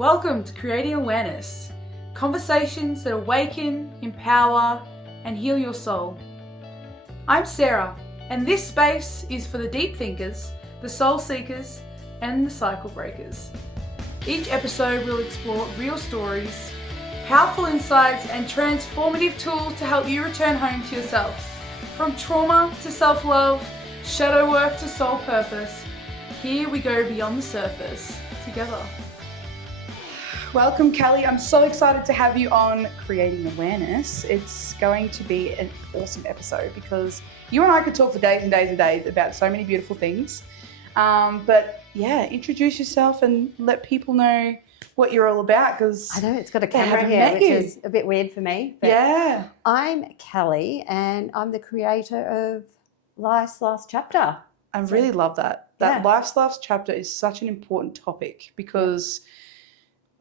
Welcome to Creating Awareness, conversations that awaken, empower, and heal your soul. I'm Sarah, and this space is for the deep thinkers, the soul seekers, and the cycle breakers. Each episode will explore real stories, powerful insights, and transformative tools to help you return home to yourself. From trauma to self-love, shadow work to soul purpose, here we go beyond the surface together. Welcome, Kellie. I'm so excited to have you on Creating Awareness. It's going to be an awesome episode because you and I could talk for days and days and days about so many beautiful things. But yeah, introduce yourself and let people know what you're all about, because I know it's got a camera here, which is a bit weird for me. But yeah. I'm Kellie, and I'm the creator of Life's Last Chapter. I really love that. Life's Last Chapter is such an important topic because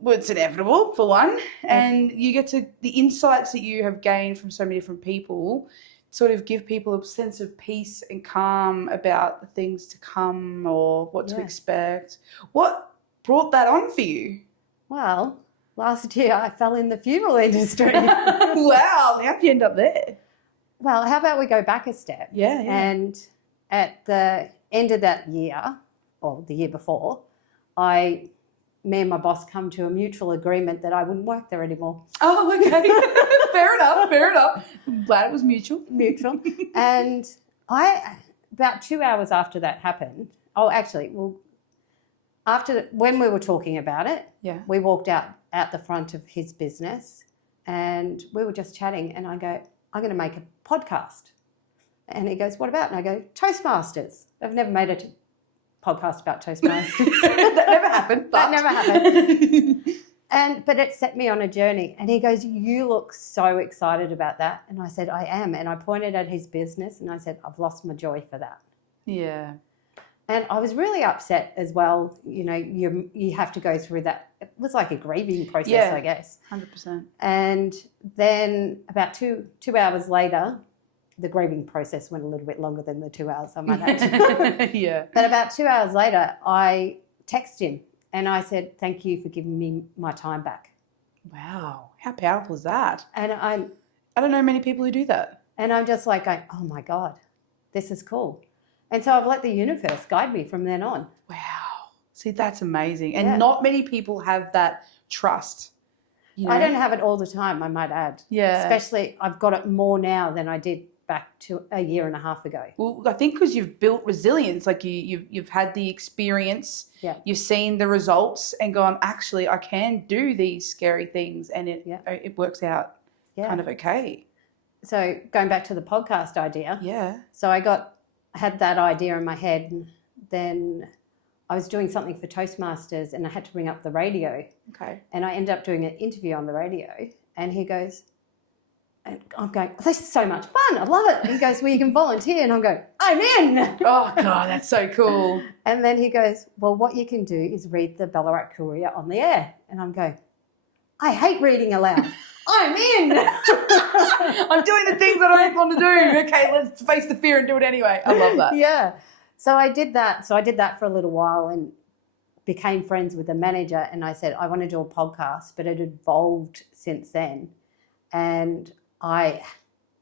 well, it's inevitable for one, and you get to the insights that you have gained from so many different people sort of give people a sense of peace and calm about the things to come or what to expect. What brought that on for you? Well, last year I fell in the funeral industry. Wow, how'd you end up there? Well, how about we go back a step? Yeah. And at the end of that year, or the year before, me and my boss come to a mutual agreement that I wouldn't work there anymore. Oh, okay. Fair enough. I'm glad it was mutual. And about 2 hours after that happened, when we were talking about it, we walked out the front of his business and we were just chatting, and I go, I'm going to make a podcast. And he goes, what about? And I go, Toastmasters. I've never made a podcast about Toastmasters. That never happened. But it set me on a journey. And he goes, you look so excited about that. And I said, I am. And I pointed at his business and I said, I've lost my joy for that. Yeah. And I was really upset as well. You know, you have to go through that. It was like a grieving process, I guess. 100%. And then about two hours later, the grieving process went a little bit longer than the 2 hours, I might add. Yeah. But about 2 hours later, I texted him and I said, thank you for giving me my time back. Wow. How powerful is that? And I don't know many people who do that. And I'm just like going, oh my God, this is cool. And so I've let the universe guide me from then on. Wow. See, that's amazing. And not many people have that trust. You know? I don't have it all the time, I might add. Yeah. Especially I've got it more now than I did back to a year and a half ago. Well, I think because you've built resilience, like you've had the experience, you've seen the results and gone, actually, I can do these scary things, and it works out kind of okay. So going back to the podcast idea. Yeah. So I had that idea in my head, and then I was doing something for Toastmasters and I had to bring up the radio. Okay. And I ended up doing an interview on the radio, and he goes, and I'm going, this is so much fun. I love it. And he goes, well, you can volunteer. And I'm going, I'm in. Oh, God, that's so cool. And then he goes, well, what you can do is read the Ballarat Courier on the air. And I'm going, I hate reading aloud. I'm in. I'm doing the things that I don't want to do. Okay, let's face the fear and do it anyway. I love that. Yeah. So I did that. So I did that for a little while and became friends with the manager. And I said, I want to do a podcast, but it evolved since then. And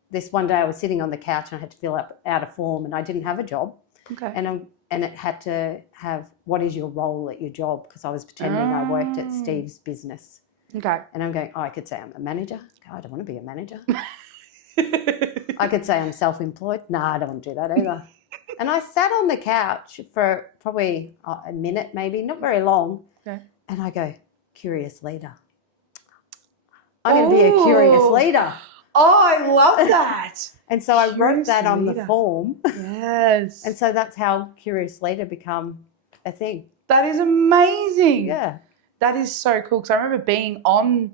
this one day I was sitting on the couch and I had to fill out a form, and I didn't have a job. Okay. And it had to have, what is your role at your job? Because I was pretending I worked at Steve's business. Okay. And I'm going, I could say I'm a manager. I don't want to be a manager. I could say I'm self-employed. No, I don't want to do that either. And I sat on the couch for probably a minute, maybe, not very long. Okay. And I go, curious leader. I'm going to be a curious leader. Oh, I love that. And so I wrote that on the form. Yes. And so that's how Curious Leader become a thing. That is amazing. Yeah. That is so cool, because I remember being on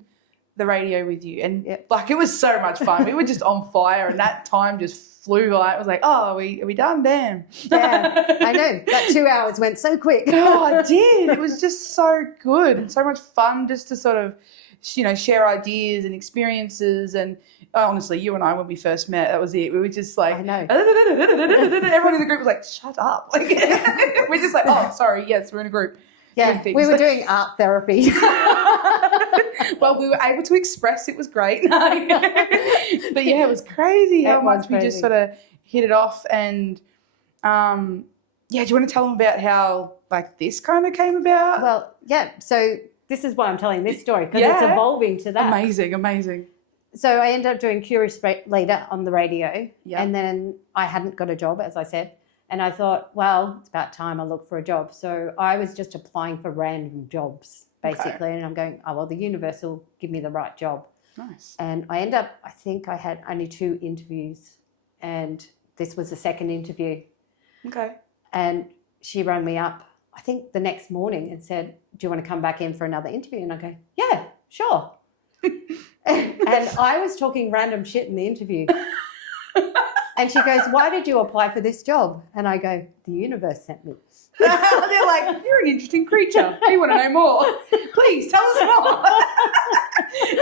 the radio with you, and like it was so much fun. We were just on fire, and that time just flew by. It was like, oh, are we done? Damn. Yeah, I know. That 2 hours went so quick. Oh, it did. It was just so good and so much fun just to sort of, share ideas and experiences. And honestly, you and I, when we first met, that was it. We were just like, I know. Everyone in the group was like, shut up. Like, we're just like, oh, sorry, yes, we're in a group. Yeah, we were doing art therapy. Well, we were able to express it was great. But yeah, it was crazy how much we just sort of hit it off. And yeah, do you want to tell them about how like this kind of came about? Well, yeah. So this is why I'm telling this story, because it's evolving to that. Amazing. So I ended up doing Curious Leader on the radio, Yep. and then I hadn't got a job, as I said. And I thought, well, it's about time I look for a job. So I was just applying for random jobs, basically. Okay. And I'm going, oh, well, the universe will give me the right job. Nice. And I think I had only 2 interviews, and this was the second interview. Okay. And she rang me up, I think the next morning, and said, do you want to come back in for another interview? And I go, yeah, sure. And I was talking random shit in the interview. And she goes, why did you apply for this job? And I go, the universe sent me. They're like, you're an interesting creature. We want to know more. Please tell us more.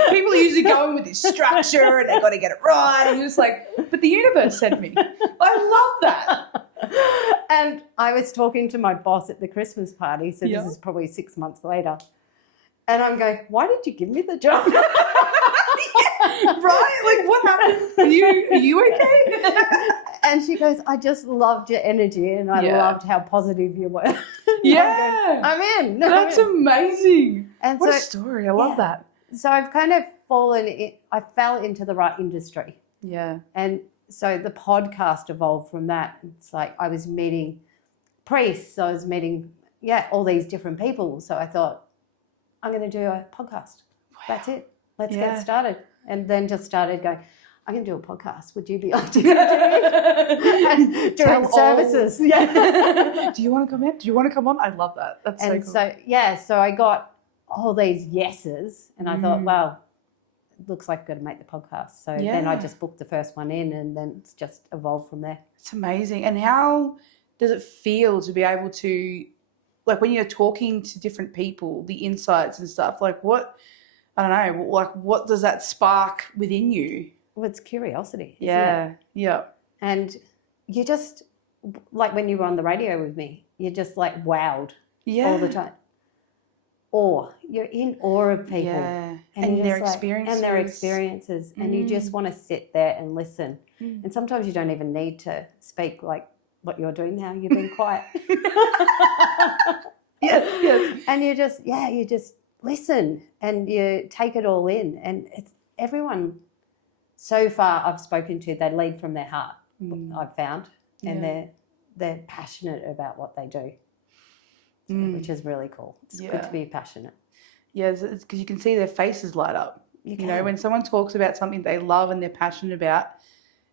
People are usually going with this structure and they've got to get it right. And you're just like, but the universe sent me. I love that. And I was talking to my boss at the Christmas party. So this is probably 6 months later. And I'm going, why did you give me the job? Right? Like, what happened? Are you okay? And she goes, I just loved your energy and I loved how positive you were. Yeah. I'm in. That's amazing. And what a story. I love that. So I've kind of I fell into the right industry. Yeah. And so the podcast evolved from that. It's like I was meeting priests. I was meeting, all these different people. So I thought, I'm going to do a podcast. Wow. That's it. Let's get started. And then just started going, I'm going to do a podcast. Would you be like to do it? And doing services. Yeah. Do you want to come in? Do you want to come on? I love that. That's so cool. So I got all these yeses and I thought, well, it looks like I've got to make the podcast. So then I just booked the first one in and then it's just evolved from there. It's amazing. And how does it feel to be able to, like when you're talking to different people, the insights and stuff, like what, I don't know, like what does that spark within you? Well, it's curiosity. Yeah. And you just, like when you were on the radio with me, you're just like wowed all the time. You're in awe of people. Yeah. And their experiences. And you just want to sit there and listen. And sometimes you don't even need to speak like what you're doing now. You've been quiet. Yes. And you just listen and you take it all in. And it's everyone so far I've spoken to, they lead from their heart, I've found. And they're passionate about what they do, which is really cool. It's good to be passionate. Yeah, it's because you can see their faces light up. You know, when someone talks about something they love and they're passionate about,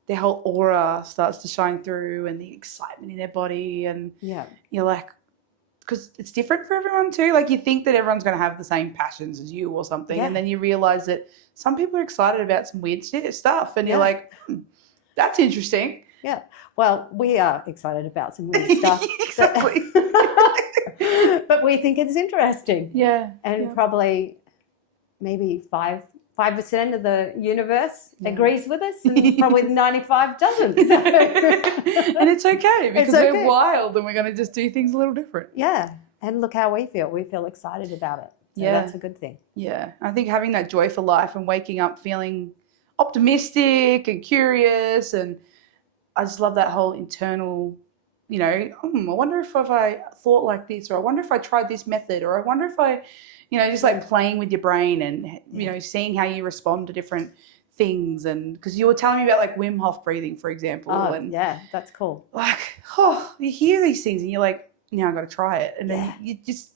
their whole aura starts to shine through and the excitement in their body. And you're like, because it's different for everyone too. Like you think that everyone's going to have the same passions as you or something. And then you realise that some people are excited about some weird stuff and you're like, that's interesting. Yeah. Well, we are excited about some weird stuff. Exactly. But we think it's interesting. Yeah. And probably maybe 5% of the universe agrees with us and probably 95 doesn't. So. And it's okay because we're wild and we're going to just do things a little different. Yeah. And look how we feel. We feel excited about it. So that's a good thing. Yeah. I think having that joy for life and waking up feeling optimistic and curious, and I just love that whole internal, you know, I wonder if I thought like this, or I wonder if I tried this method, or I wonder if I, you know, just like playing with your brain and, you know, seeing how you respond to different things. And because you were telling me about like Wim Hof breathing, for example. Oh, and yeah, that's cool. Like, you hear these things and you're like, now I've got to try it. And then you just,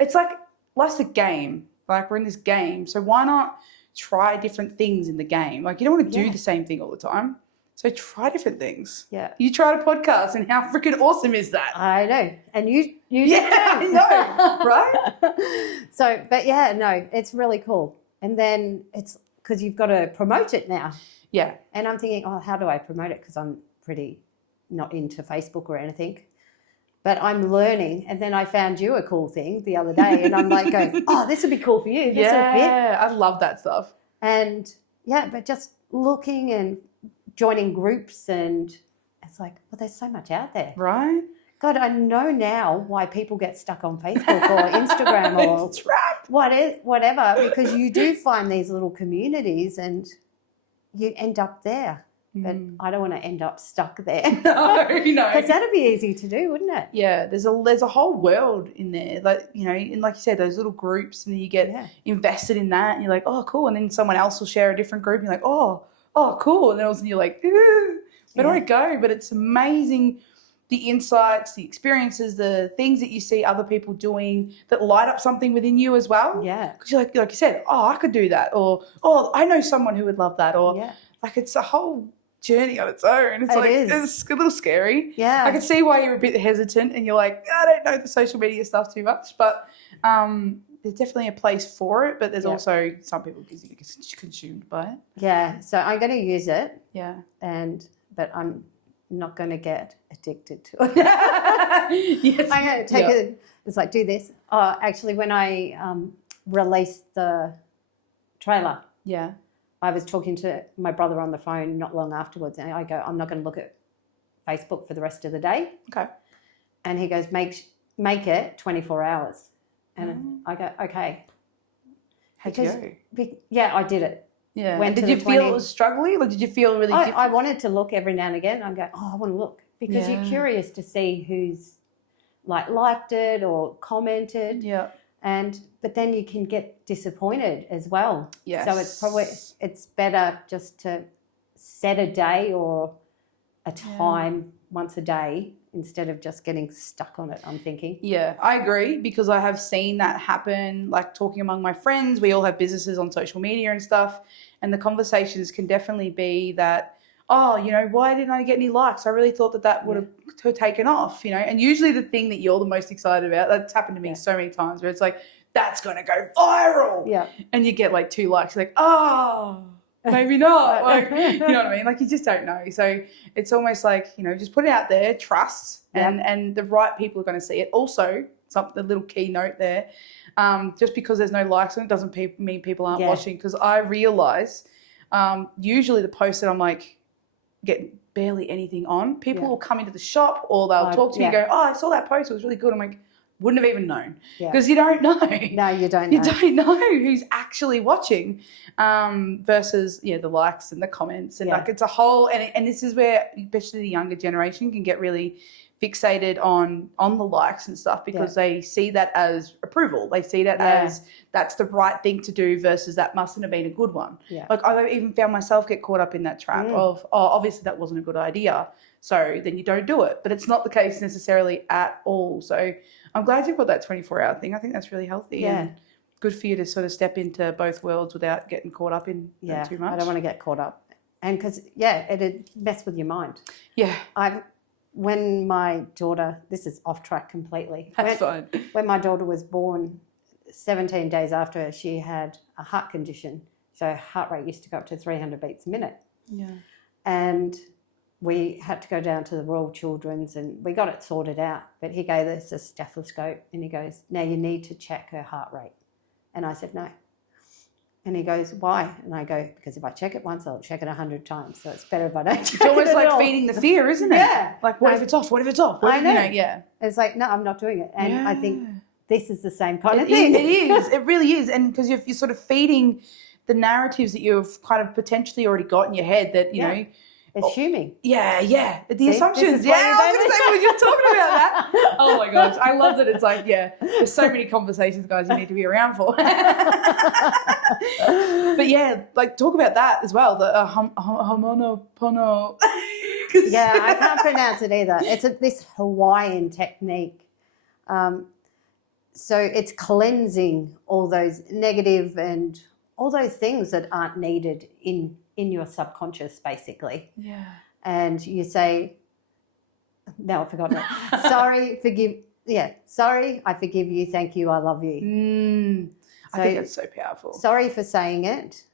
it's like life's a game. Like we're in this game. So why not try different things in the game? Like you don't want to do the same thing all the time. So try different things. Yeah. You tried a podcast and how freaking awesome is that? I know. And you did too. I know, right? So, but yeah, no, it's really cool. And then it's because you've got to promote it now. Yeah. And I'm thinking, how do I promote it? Because I'm pretty not into Facebook or anything. But I'm learning. And then I found you a cool thing the other day. And I'm like going, this would be cool for you. Yeah, I love that stuff. And but just looking and joining groups, and it's like, well, there's so much out there. Right? God, I know now why people get stuck on Facebook or Instagram or whatever, because you do find these little communities and you end up there. But I don't want to end up stuck there. No. Because that'd be easy to do, wouldn't it? Yeah, there's a whole world in there. Like, and like you said, those little groups, and then you get invested in that and you're like, oh, cool. And then someone else will share a different group and you're like, oh, cool. And then all of a sudden you're like, where do I go? But it's amazing, the insights, the experiences, the things that you see other people doing that light up something within you as well. Yeah. Because you're like you said, oh, I could do that. Or, oh, I know someone who would love that. Or like it's a whole journey on its own. It's it's a little scary. Yeah. I can see why you're a bit hesitant and you're like, I don't know the social media stuff too much. But there's definitely a place for it. But there's also some people easily consumed by it. Yeah. So I'm going to use it. Yeah. But I'm not going to get addicted to it. Yes. I'm going to take it. It's like, do this. Oh, actually, when I released the trailer, I was talking to my brother on the phone not long afterwards, and I go, I'm not going to look at Facebook for the rest of the day. Okay. And he goes, make it 24 hours. And I go, okay. How'd you go? Yeah, I did it. Yeah. Did you feel it was struggling, or did you feel really different? I wanted to look every now and again. I go, I want to look, because you're curious to see who's liked it or commented. Yeah. But then you can get disappointed as well. Yes. So it's better just to set a day or a time once a day instead of just getting stuck on it, I'm thinking. Yeah, I agree, because I have seen that happen, like talking among my friends. We all have businesses on social media and stuff, and the conversations can definitely be that, oh, why didn't I get any likes? I really thought that would have taken off, and usually the thing that you're the most excited about, that's happened to me so many times, where it's like, that's going to go viral. Yeah. And you get like 2 likes, like, oh, maybe not. Like, you know what I mean? Like, you just don't know. So it's almost like, just put it out there, trust, and the right people are going to see it. Also, a little key note there, just because there's no likes on it doesn't mean people aren't watching, because I realise usually the posts that I'm like, get barely anything on, people will come into the shop or they'll talk to me and go, oh, I saw that post, it was really good. I'm like, wouldn't have even known, because you don't know. No, you don't know. You don't know who's actually watching, versus the likes and the comments, and like it's a whole, and this is where especially the younger generation can get really fixated on the likes and stuff, because they see that as approval. They see that as that's the right thing to do, versus that mustn't have been a good one. Yeah. Like I even found myself get caught up in that trap of, obviously that wasn't a good idea, so then you don't do it. But it's not the case necessarily at all. So I'm glad you've got that 24-hour thing. I think that's really healthy and good for you to sort of step into both worlds without getting caught up in them too much. I don't want to get caught up. And because, it'd mess with your mind. Yeah. When my daughter, this is off track completely. That's fine. When my daughter was born, 17 days after, she had a heart condition. So her heart rate used to go up to 300 beats a minute. Yeah. And we had to go down to the Royal Children's and we got it sorted out. But he gave us a stethoscope and he goes, now you need to check her heart rate. And I said, no. And he goes, why? And I go, because if I check it once, I'll check it 100 times. So it's better if I don't check it. It's almost like all. feeding the fear, isn't it? Yeah. Like, what if it's off? What if it's off? I know. Yeah. It's like, no, I'm not doing it. And I think this is the same kind of thing. It is. It really is. And because you're sort of feeding the narratives that you've kind of potentially already got in your head that, you know. Assuming. Yeah. The assumptions. Yeah, I was going to say, we were just talking about that. Oh, my gosh. I love that it's like, there's so many conversations, guys, you need to be around for. But, like, talk about that as well, the homonopono. Yeah, I can't pronounce it either. It's this Hawaiian technique. So it's cleansing all those negative and all those things that aren't needed in your subconscious, basically. Yeah. And you say, no, I've forgotten it. Sorry, forgive. Yeah, sorry, I forgive you. Thank you, I love you. I think that's so powerful. Sorry for saying it,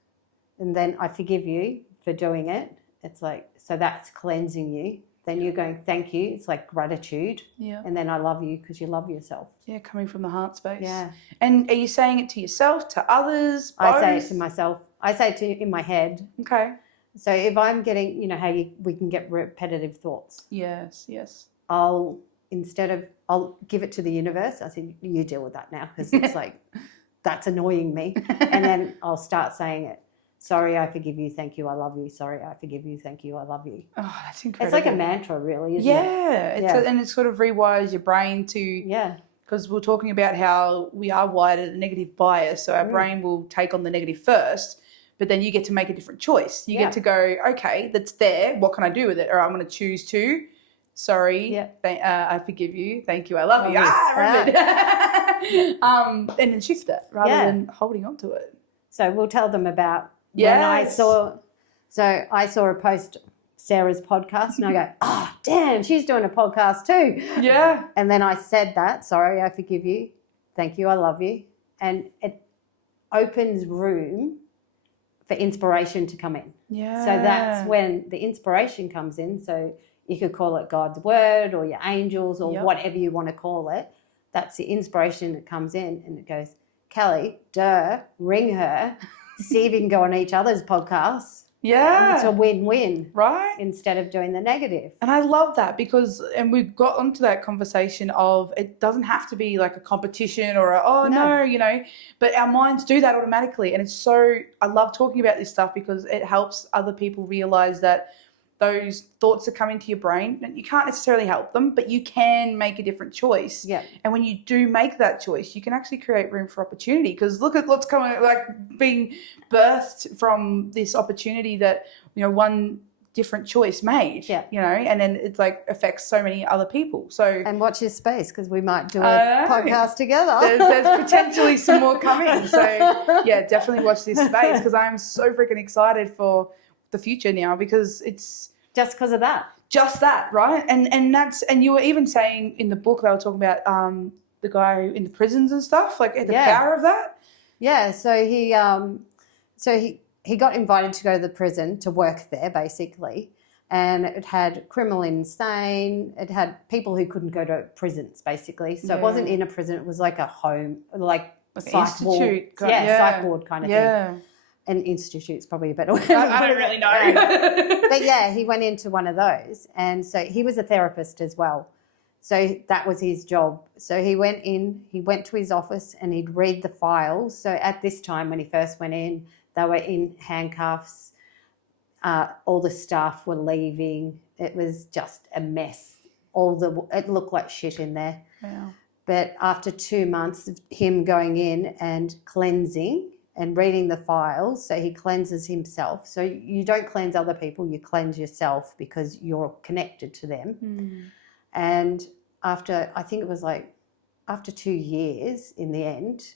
and then I forgive you for doing it. It's like, so that's cleansing you. Then you're going, thank you. It's like gratitude. Yeah. And then I love you because you love yourself. Yeah, coming from the heart space. Yeah. And are you saying it to yourself, to others? Both? I say it to myself. I say it in my head. Okay. So if I'm getting, how we can get repetitive thoughts. Yes. I'll instead of I'll give it to the universe, I said, you deal with that now, because it's like, that's annoying me. And then I'll start saying it. Sorry, I forgive you. Thank you. I love you. Sorry, I forgive you. Thank you. I love you. Oh, that's incredible. It's like a mantra, really, isn't it? And it sort of rewires your brain to, because we're talking about how we are wired at a negative bias, so our brain will take on the negative first, but then you get to make a different choice. You get to go, okay, that's there. What can I do with it? Or I'm going to choose to, sorry, I forgive you. Thank you. I love you. And then shift it rather than holding on to it. So we'll tell them about when I saw a post, Sarah's podcast, and I go, oh, damn, she's doing a podcast too. Yeah. And then I said that, sorry, I forgive you. Thank you, I love you. And it opens room for inspiration to come in. Yeah. So that's when the inspiration comes in. So you could call it God's word or your angels or whatever you want to call it. That's the inspiration that comes in, and it goes, Kelly, ring her, see if you can go on each other's podcasts. Yeah. It's a win-win. Right. Instead of doing the negative. And I love that because, and we've got onto that conversation of it doesn't have to be like a competition or no, but our minds do that automatically. And it's so, I love talking about this stuff because it helps other people realize that those thoughts that come into your brain, you can't necessarily help them, but you can make a different choice. Yeah. And when you do make that choice, you can actually create room for opportunity, because look at what's coming, like being birthed from this opportunity that, one different choice made, and then it's like affects so many other people. So, and watch your space, because we might do a podcast together. There's potentially some more coming. So yeah, definitely watch this space, because I'm so freaking excited for the future now, because it's just because of that. Just that, right? And that's, and you were even saying in the book they were talking about the guy in the prisons and stuff, like the power of that. Yeah, so he got invited to go to the prison to work there, basically, and it had criminal insane. It had people who couldn't go to prisons, basically. So it wasn't in a prison; it was like a home, like psych ward, psych ward kind of thing. And institute's probably a better word. I don't really know. But yeah, he went into one of those. And so he was a therapist as well. So that was his job. So he went to his office and he'd read the files. So at this time when he first went in, they were in handcuffs. All the staff were leaving. It was just a mess. It looked like shit in there. Wow. But after 2 months of him going in and cleansing and reading the files, so he cleanses himself. So you don't cleanse other people, you cleanse yourself because you're connected to them. Mm. And after 2 years, in the end,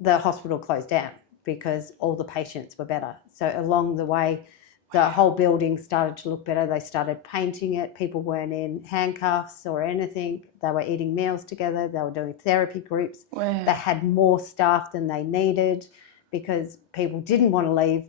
the hospital closed down because all the patients were better. So along the way, the whole building started to look better. They started painting it. People weren't in handcuffs or anything. They were eating meals together. They were doing therapy groups. Wow. They had more staff than they needed because people didn't want to leave.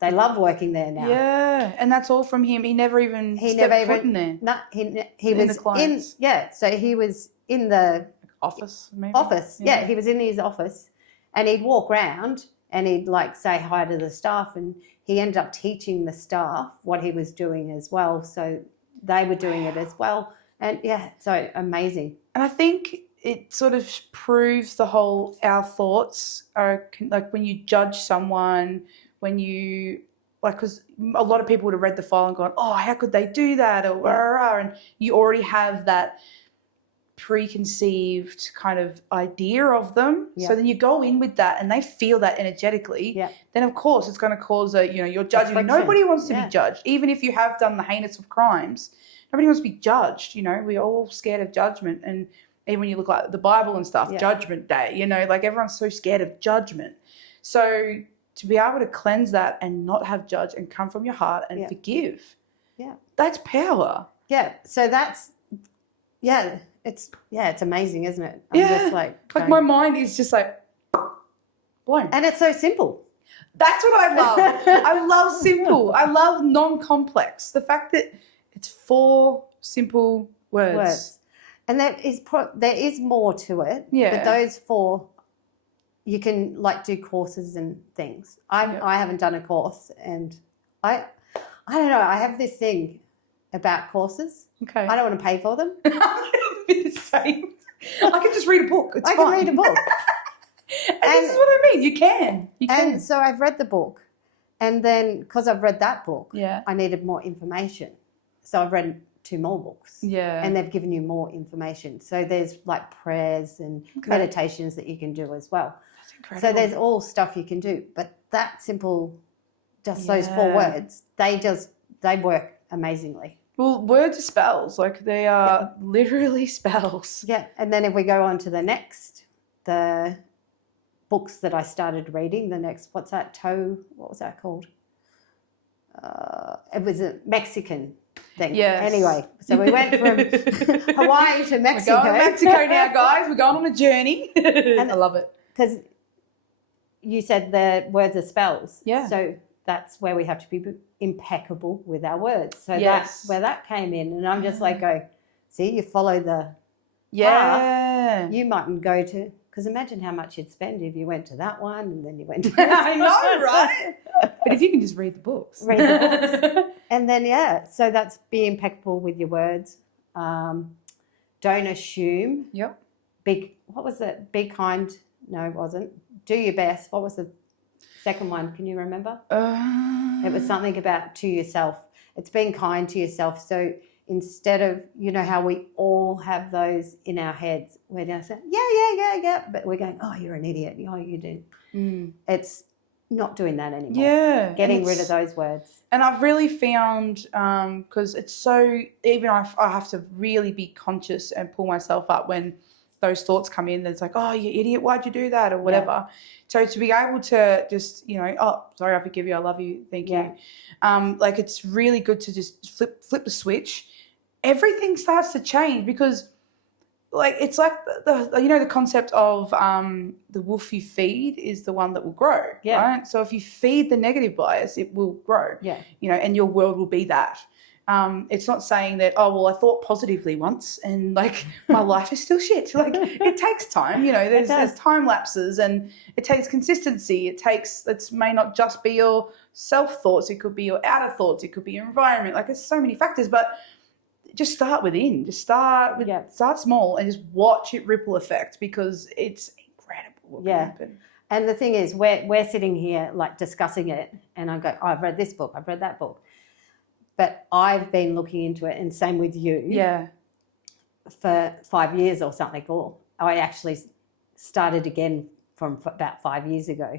They love working there now. Yeah, and that's all from him. He never even stepped foot in there. No, he was in. Yeah, so he was in the office. Maybe? Office. Yeah, he was in his office, and he'd walk around and he'd like say hi to the staff, and he ended up teaching the staff what he was doing as well. So they were doing it as well. And yeah, so amazing. And I think it sort of proves the whole, our thoughts are like when you judge someone, when you, like, because a lot of people would have read the file and gone, oh, how could they do that? Or, and you already have that preconceived kind of idea of them. So then you go in with that and they feel that energetically. Then of course it's going to cause you're judging. Nobody wants to be judged. Even if you have done the heinous of crimes, nobody wants to be judged. We're all scared of judgment. And even when you look like the Bible and stuff, Judgment Day, like everyone's so scared of judgment. So to be able to cleanse that and not have judge and come from your heart and forgive, that's power. So that's it's amazing, isn't it? I'm just like my mind is just like blown. And it's so simple. That's what I love. I love simple. I love non-complex. The fact that it's 4 simple words. And there is more to it. Yeah. But those 4, you can like do courses and things. I haven't done a course, and I don't know. I have this thing. about courses. Okay. I don't want to pay for them. Be the same. I can just read a book. It's I fine. can read a book. and this is what I mean. You can. And so I've read the book. And then because I've read that book, Yeah. I needed more information. So I've read 2 more books. Yeah. And they've given you more information. So there's like prayers and meditations that you can do as well. That's incredible. So there's all stuff you can do. But that simple, just those 4 words, they work amazingly. Well, words are spells. Like they are literally spells. Yeah. And then if we go on to the books that I started reading, what's that? What was that called? It was a Mexican thing. Yes. Anyway, so we went from Hawaii to Mexico. We're going to Mexico now, guys. We're going on a journey. I love it. Because you said the words are spells. Yeah. So that's where we have to be impeccable with our words. So Yes. that's where that came in. And I'm just like, see, you follow the Yeah. you mightn't go to, because imagine how much you'd spend if you went to that one and then you went to I know, right? But if you can just read the books. Read the books. And then, so that's be impeccable with your words. Don't assume. Yep. What was it? Be kind. No, it wasn't. Do your best. What was the second one? Can you remember? It was something about to yourself. It's being kind to yourself. So instead of, you know how we all have those in our heads, we're going to say, yeah, but we're going, oh, you're an idiot. Oh, you do. It's not doing that anymore. Yeah. Getting rid of those words. And I've really found, because it's so, even I have to really be conscious and pull myself up when those thoughts come in. It's like, oh, you idiot, why'd you do that, or whatever. Yeah. So to be able to just, oh, sorry, I forgive you, I love you, thank you. Like it's really good to just flip the switch. Everything starts to change because, like, it's like the concept of the wolf you feed is the one that will grow, right? So if you feed the negative bias, it will grow, and your world will be that. It's not saying that, oh, well, I thought positively once and like my life is still shit. Like it takes time, there's time lapses and it takes consistency. It may not just be your self thoughts. It could be your outer thoughts. It could be your environment. Like there's so many factors, but just start within. Just start small and just watch it ripple effect because it's incredible what can happen. And the thing is, we're sitting here like discussing it and I go, oh, I've read this book. I've read that book. But I've been looking into it, and same with you. Yeah. For 5 years or something. Or I actually started again from about 5 years ago.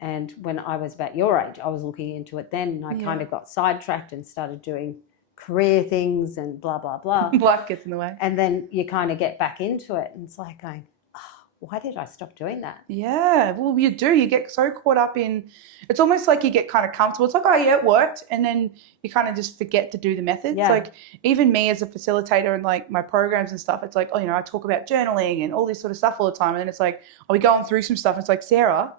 And when I was about your age, I was looking into it then. And I kind of got sidetracked and started doing career things and blah, blah, blah. Life gets in the way. And then you kind of get back into it. And it's like going, why did I stop doing that? Yeah, well, you do. You get so caught up in, it's almost like you get kind of comfortable. It's like, oh, yeah, it worked. And then you kind of just forget to do the methods. Yeah. Like even me as a facilitator and like my programs and stuff, it's like, oh, I talk about journaling and all this sort of stuff all the time. And then it's like, oh, we're going through some stuff. And it's like, Sarah,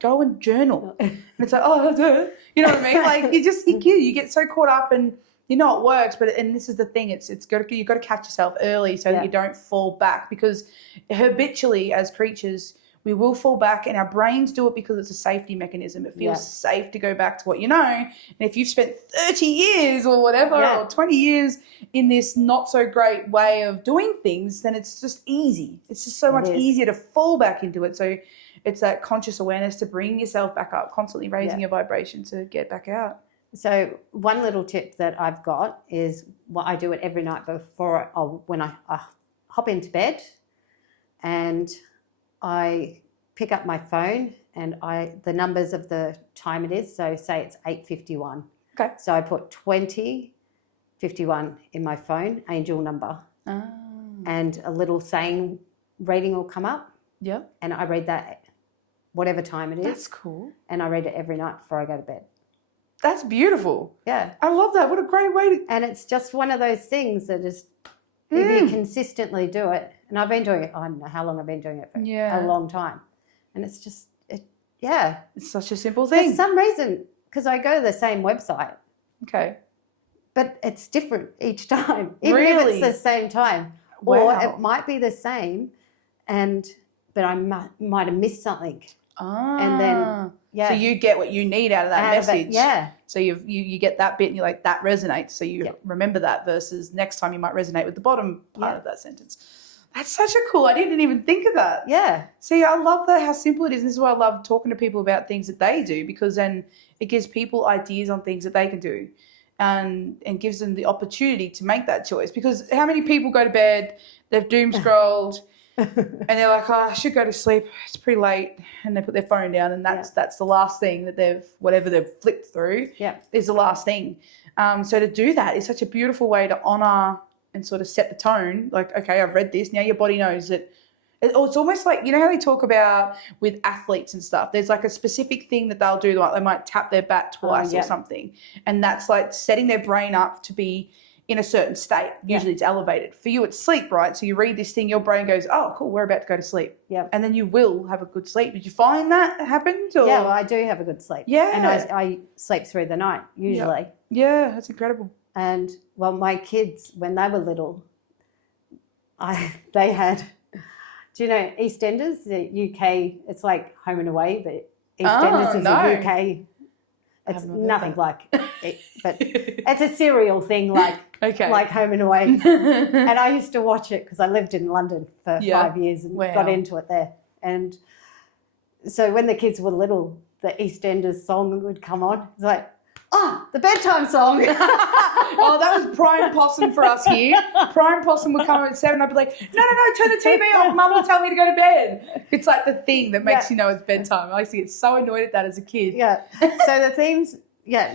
go and journal. And it's like, oh, you know what I mean? Like you get so caught up and it works, and this is the thing, you've got to catch yourself early so that you don't fall back, because habitually as creatures we will fall back, and our brains do it because it's a safety mechanism. It feels safe to go back to what you know. And if you've spent 30 years or whatever or 20 years in this not so great way of doing things, then it's just easy. It's just so much easier to fall back into it. So it's that conscious awareness to bring yourself back up, constantly raising your vibration to get back out. So one little tip that I've got is what I do it every night before when I hop into bed, and I pick up my phone and the numbers of the time it is. So say it's 8:51. Okay. So I put 20:51 in my phone, angel number, and a little saying reading will come up. Yeah. And I read that whatever time it is. That's cool. And I read it every night before I go to bed. That's beautiful. Yeah. I love that. What a great way to... And it's just one of those things that is, if you consistently do it, and I've been doing it, I don't know how long I've been doing it for, a long time. And it's just, it's such a simple thing. For some reason, because I go to the same website. Okay. But it's different each time. Even really? if it's the same time. Wow. Or it might be the same, but I might have missed something. And then, So you get what you need out of that message. Yeah. So you get that bit and you're like, that resonates. So you remember that versus next time you might resonate with the bottom part of that sentence. That's such a cool idea. I didn't even think of that. Yeah. See, I love that, how simple it is. And this is why I love talking to people about things that they do, because then it gives people ideas on things that they can do and gives them the opportunity to make that choice. Because how many people go to bed, they've doom scrolled, and they're like, oh, I should go to sleep. It's pretty late. And they put their phone down, and that's the last thing that whatever they've flipped through is the last thing. So to do that is such a beautiful way to honour and sort of set the tone. Like, okay, I've read this. Now your body knows that. It's almost like, you know how they talk about with athletes and stuff, there's like a specific thing that they'll do, like they might tap their bat twice or something. And that's like setting their brain up to be in a certain state. Usually it's elevated. For you, it's sleep, right? So you read this thing, your brain goes, oh, cool, we're about to go to sleep. Yeah. And then you will have a good sleep. Did you find that happened? Or? Yeah, well, I do have a good sleep. Yeah. And I sleep through the night, usually. Yeah, that's incredible. And, well, my kids, when they were little, they had... Do you know EastEnders, the UK? It's like Home and Away, but EastEnders is a UK. It's nothing like it, but it's a serial thing, like Home and Away. And I used to watch it because I lived in London for 5 years and got into it there. And so when the kids were little, the EastEnders song would come on. It's like, the bedtime song. That was prime possum for us here. Prime possum would come at 7. I'd be like, no, turn the TV off. Mum will tell me to go to bed. It's like the thing that makes you know it's bedtime. I used to get so annoyed at that as a kid. Yeah. So the themes,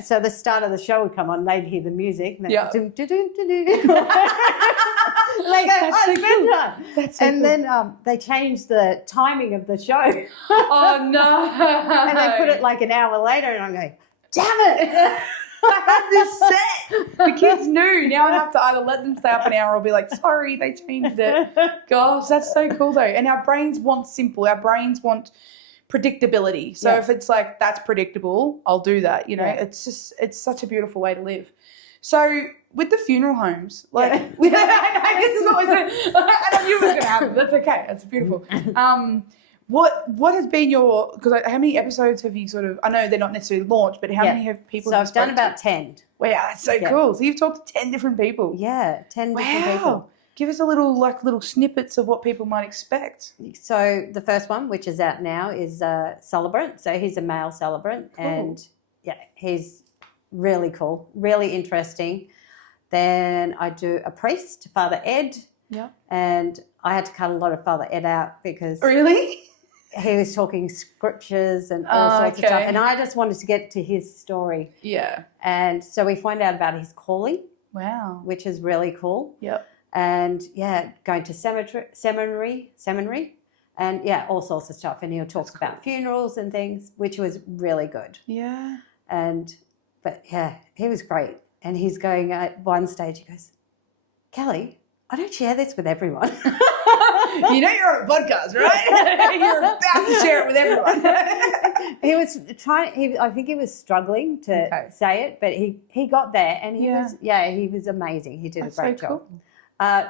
so the start of the show would come on. They'd hear the music. And do, do, do, do, do. They go, it's bedtime. That's so cool. Then they changed the timing of the show. Oh, no. And they put it like an hour later, and I'm going, damn it. I had this set. The kids knew. Now I have to either let them stay up an hour or be like, sorry, they changed it. Gosh, that's so cool though. And our brains want simple. Our brains want predictability. So if it's like, that's predictable, I'll do that. You know, it's such a beautiful way to live. So with the funeral homes, like, I guess it's always, I knew it was going to happen. That's okay. That's beautiful. What has been because how many episodes have you sort of, I know they're not necessarily launched, but how many have people? So I've done about 10. Wow, that's so cool. So you've talked to 10 different people. Yeah, 10 different people. Give us a little snippets of what people might expect. So the first one, which is out now, is a celebrant. So he's a male celebrant, and he's really cool, really interesting. Then I do a priest, Father Ed. Yeah. And I had to cut a lot of Father Ed out because he was talking scriptures and all sorts of stuff. And I just wanted to get to his story. Yeah. And so we find out about his calling. Wow. Which is really cool. Yep. And, going to seminary, and, all sorts of stuff. And he'll talk about funerals and things, which was really good. Yeah. But he was great. And he's going at one stage, he goes, Kellie, I don't share this with everyone. You know you're on a podcast, right? You're about to share it with everyone. He was trying. I think he was struggling to say it, but he got there, and he was amazing. He did a great job. Cool.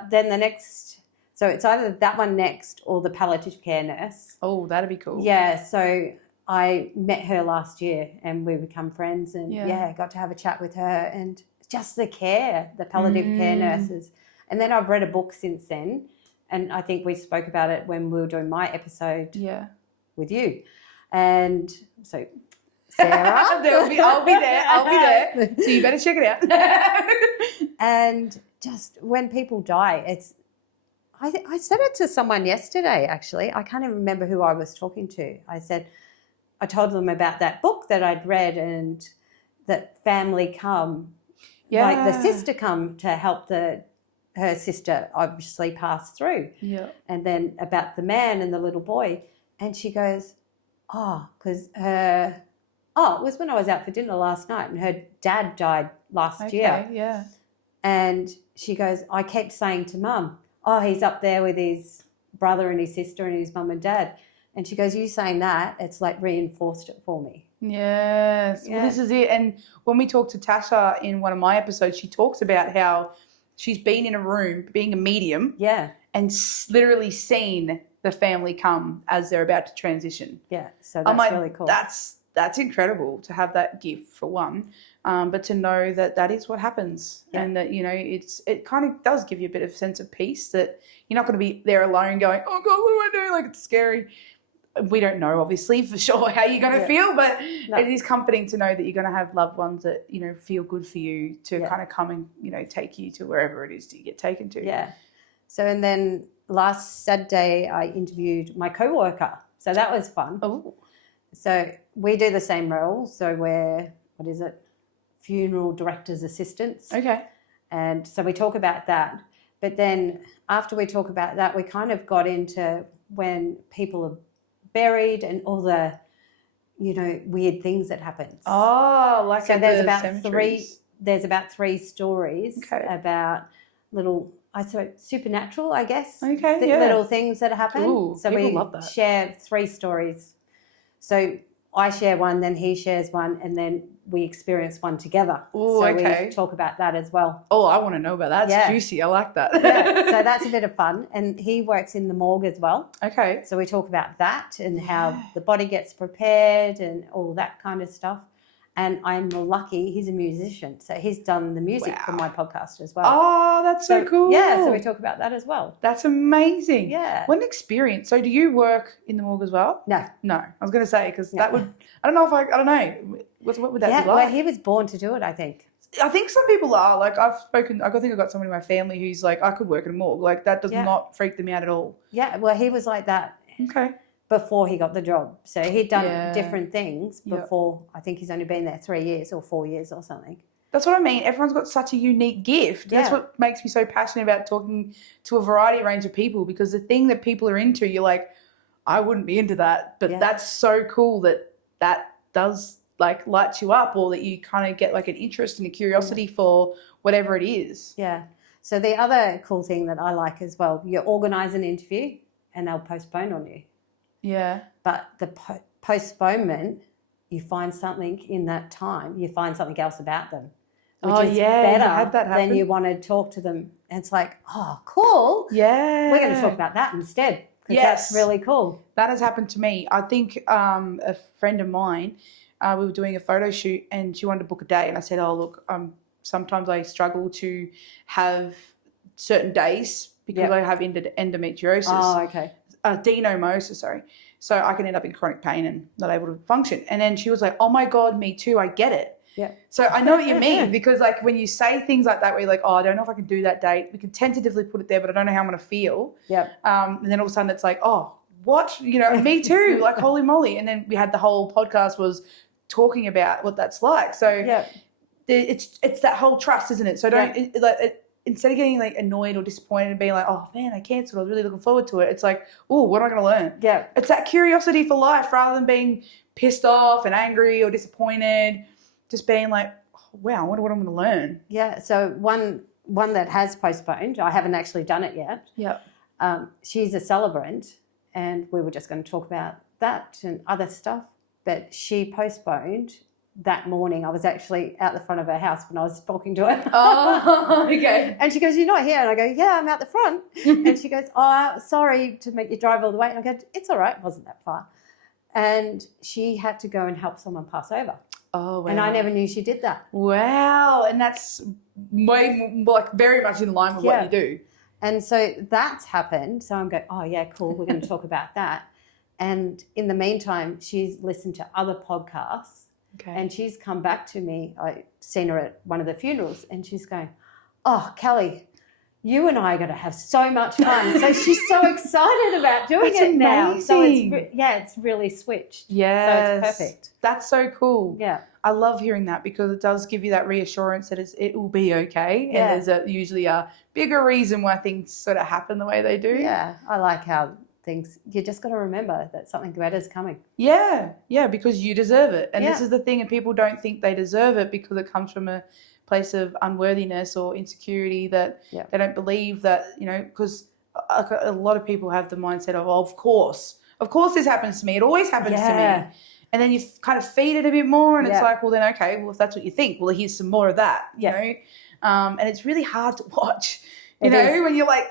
Then the next, so it's either that one next or the palliative care nurse. Oh, that'd be cool. Yeah. So I met her last year, and we become friends, and got to have a chat with her, and just the palliative care nurses. And then I've read a book since then, and I think we spoke about it when we were doing my episode with you. And so, Sarah. I'll be there. So you better check it out. And just when people die, I said it to someone yesterday, actually. I can't even remember who I was talking to. I told them about that book that I'd read, and that family come, like the sister come to help her sister obviously passed through. Yeah. And then about the man and the little boy. And she goes, because it was when I was out for dinner last night, and her dad died last year. Yeah. And she goes, I kept saying to Mum, he's up there with his brother and his sister and his mum and dad. And she goes, you saying that, it's like reinforced it for me. Yes. Yeah. Well, this is it. And when we talked to Tasha in one of my episodes, she talks about how she's been in a room being a medium Yeah. and literally seen the family come as they're about to transition. Yeah. So I'm that's like, really cool. That's incredible to have that gift for one, but to know that that is what happens, and that it kind of does give you a bit of sense of peace that you're not going to be there alone going, oh God, what do I do? Like, it's scary. We don't know, obviously, for sure how you're going to feel, but it is comforting to know that you're going to have loved ones that feel good for you to kind of come and take you to wherever it is that you get taken to. Yeah. So and then last Saturday I interviewed my co-worker, so that was fun. Oh. So we do the same role. So we're, funeral director's assistants. Okay. And so we talk about that. But then after we talk about that, we kind of got into when people are buried and all the, weird things that happen. Oh, like so there's about cemeteries. There's three stories about little, supernatural, I guess. Okay, little things that happen. Ooh, so we love that. Share 3 stories. So I share one, then he shares one, and then we experience one together. Ooh, so okay. we talk about that as well. Oh, I want to know about that. That's juicy. I like that. So that's a bit of fun. And he works in the morgue as well. Okay. So we talk about that and how the body gets prepared and all that kind of stuff. And I'm lucky, he's a musician. So he's done the music for my podcast as well. Oh, that's so cool. Yeah, so we talk about that as well. That's amazing. Yeah. What an experience. So do you work in the morgue as well? No. I was going to say, because that would, I don't know. What would that be like? Well, he was born to do it, I think. I think some people are. Like, I think I've got someone in my family who's like, I could work in a morgue. Like, that does not freak them out at all. Yeah, well, he was like that. Okay. Before he got the job. So he'd done different things before. I think he's only been there 3 years or 4 years or something. That's what I mean. Everyone's got such a unique gift. Yeah. That's what makes me so passionate about talking to a variety range of people, because the thing that people are into, you're like, I wouldn't be into that. But that's so cool that does like light you up, or that you kind of get like an interest and a curiosity for whatever it is. Yeah. So the other cool thing that I like as well, you organise an interview and they'll postpone on you. Yeah. But the postponement, you find something in that time, you find something else about them, which is better than you want to talk to them. And it's like, oh, cool. Yeah. We're going to talk about that instead, because that's really cool. That has happened to me. I think a friend of mine, we were doing a photo shoot and she wanted to book a day. And I said, oh, look, sometimes I struggle to have certain days because I have endometriosis. Oh, okay. Adenomyosis, sorry. So I can end up in chronic pain and not able to function. And then she was like, oh my God, me too. I get it. Yeah. So I know what you mean, because like when you say things like that, where you're like, oh, I don't know if I can do that date. We can tentatively put it there, but I don't know how I'm going to feel. Yeah. And then all of a sudden it's like, oh, what? Me too. Like, holy moly. And then we had the whole podcast was talking about what that's like. So it's that whole trust, isn't it? So instead of getting like annoyed or disappointed and being like, oh man, I cancelled, I was really looking forward to it. It's like, oh, what am I going to learn? Yeah. It's that curiosity for life, rather than being pissed off and angry or disappointed, just being like, oh, wow, I wonder what I'm going to learn. Yeah. So one that has postponed, I haven't actually done it yet. Yeah. She's a celebrant and we were just going to talk about that and other stuff, but she postponed. That morning, I was actually out the front of her house when I was talking to her. Oh, okay. And she goes, you're not here? And I go, yeah, I'm out the front. And she goes, oh, sorry to make you drive all the way. And I go, it's all right. It wasn't that far. And she had to go and help someone pass over. Oh, wow. And I never knew she did that. Wow. And that's very much in line with what you do. And so that's happened. So I'm going, oh, yeah, cool. We're going to talk about that. And in the meantime, she's listened to other podcasts. Okay. And she's come back to me. I seen her at one of the funerals and she's going, oh, Kellie, you and I are going to have so much fun. So she's so excited about doing it now. So it's really switched. Yeah. So it's perfect. That's so cool. Yeah. I love hearing that, because it does give you that reassurance that it will be okay. Yeah. And there's usually a bigger reason why things sort of happen the way they do. Yeah. I like how things, you just got to remember that something better is coming. Yeah, because you deserve it. And this is the thing, and people don't think they deserve it because it comes from a place of unworthiness or insecurity, that they don't believe that, because a lot of people have the mindset of, oh, of course this happens to me. It always happens to me. And then you kind of feed it a bit more and it's like, well then, okay, well if that's what you think, well here's some more of that, you know. And it's really hard to watch, It is. when you're like,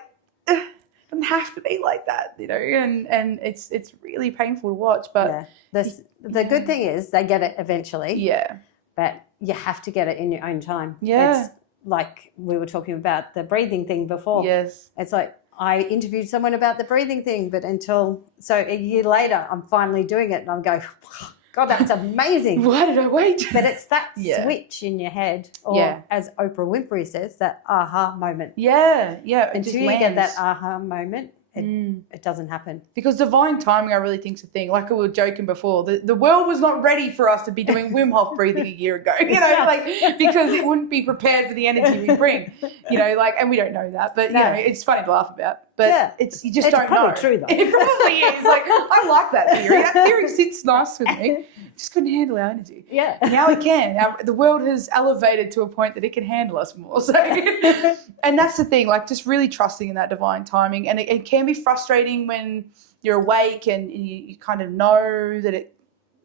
"Ugh, it doesn't have to be like that, and it's really painful to watch. But the good thing is they get it eventually. yeah, But you have to get it in your own time. Yeah. It's like we were talking about the breathing thing before. yes, It's like I interviewed someone about the breathing thing, but so a year later, I'm finally doing it and I'm going, God, that's amazing. why did I wait? But it's that Yeah. switch in your head, or as Oprah Winfrey says, that aha moment. Yeah, it Until just you lands. get that aha moment, it doesn't happen. Because divine timing, I really think is a thing. Like we were joking before, the world was not ready for us to be doing Wim Hof breathing a year ago, because it wouldn't be prepared for the energy we bring, and we don't know that, but it's funny to laugh about. But you just don't know. It's probably true, though. It probably is. Like, I like that theory. That theory sits nice with me. Just couldn't handle our energy. Yeah. Now it can. The world has elevated to a point that it can handle us more. So, and that's the thing, like just really trusting in that divine timing. And it can be frustrating when you're awake and you kind of know that it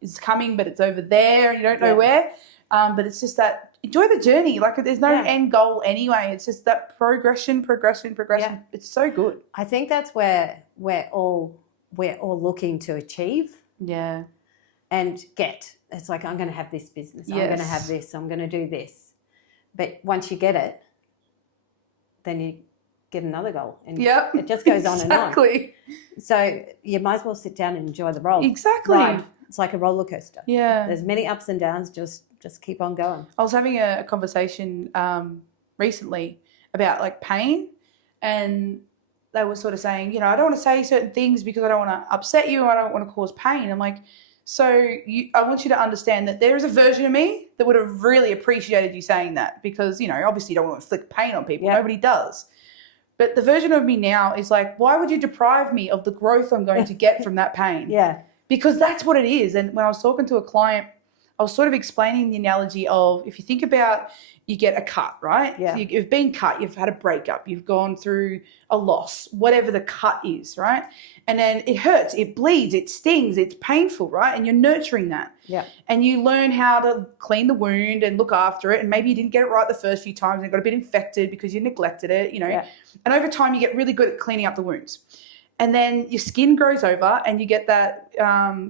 is coming, but it's over there and you don't know where. But it's just that enjoy the journey. Like there's no end goal anyway. It's just that progression. Yeah. It's so good. I think that's where we're all looking to achieve. Yeah. And get. It's like, I'm going to have this business. I'm going to have this. I'm going to do this. But once you get it, then you get another goal. And it just goes on and on. Exactly. So you might as well sit down and enjoy the roll. Exactly. Ride. It's like a roller coaster. Yeah. There's many ups and downs. Just keep on going. I was having a conversation recently about like pain, and they were sort of saying, I don't want to say certain things because I don't want to upset you or I don't want to cause pain. I'm like, so I want you to understand that there is a version of me that would have really appreciated you saying that because, obviously you don't want to inflict pain on people. Nobody does. But the version of me now is like, why would you deprive me of the growth I'm going to get from that pain? Yeah. Because that's what it is. And when I was talking to a client, I was sort of explaining the analogy of if you think about you get a cut, right? Yeah. So you've been cut, you've had a breakup, you've gone through a loss, whatever the cut is, right? And then it hurts, it bleeds, it stings, it's painful, right? And you're nurturing that. Yeah. And you learn how to clean the wound and look after it. And maybe you didn't get it right the first few times and it got a bit infected because you neglected it, Yeah. And over time you get really good at cleaning up the wounds. And then your skin grows over and you get that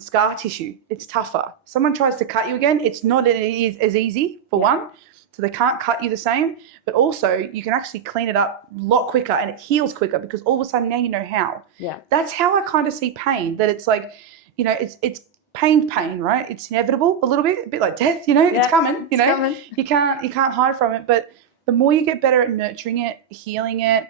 scar tissue. It's tougher. Someone tries to cut you again, it's not as easy, for one. So they can't cut you the same. But also you can actually clean it up a lot quicker and it heals quicker because all of a sudden now you know how. Yeah. That's how I kind of see pain, that it's like, it's pain, right? It's inevitable a little bit, a bit like death, it's coming, It's coming. You can't hide from it. But the more you get better at nurturing it, healing it,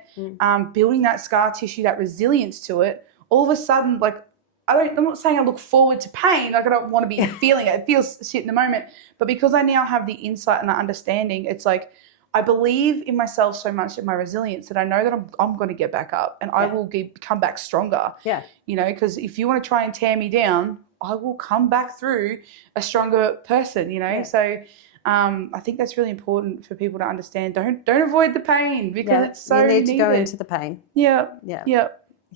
building that scar tissue, that resilience to it, all of a sudden, like, I'm not saying I look forward to pain, like I don't want to be feeling it. It feels shit in the moment. But because I now have the insight and the understanding, it's like I believe in myself so much in my resilience that I know that I'm going to get back up and I will come back stronger. Yeah. Because if you want to try and tear me down, I will come back through a stronger person, Yeah. So I think that's really important for people to understand. Don't avoid the pain because it's so you need to go needed. into the pain. Yeah.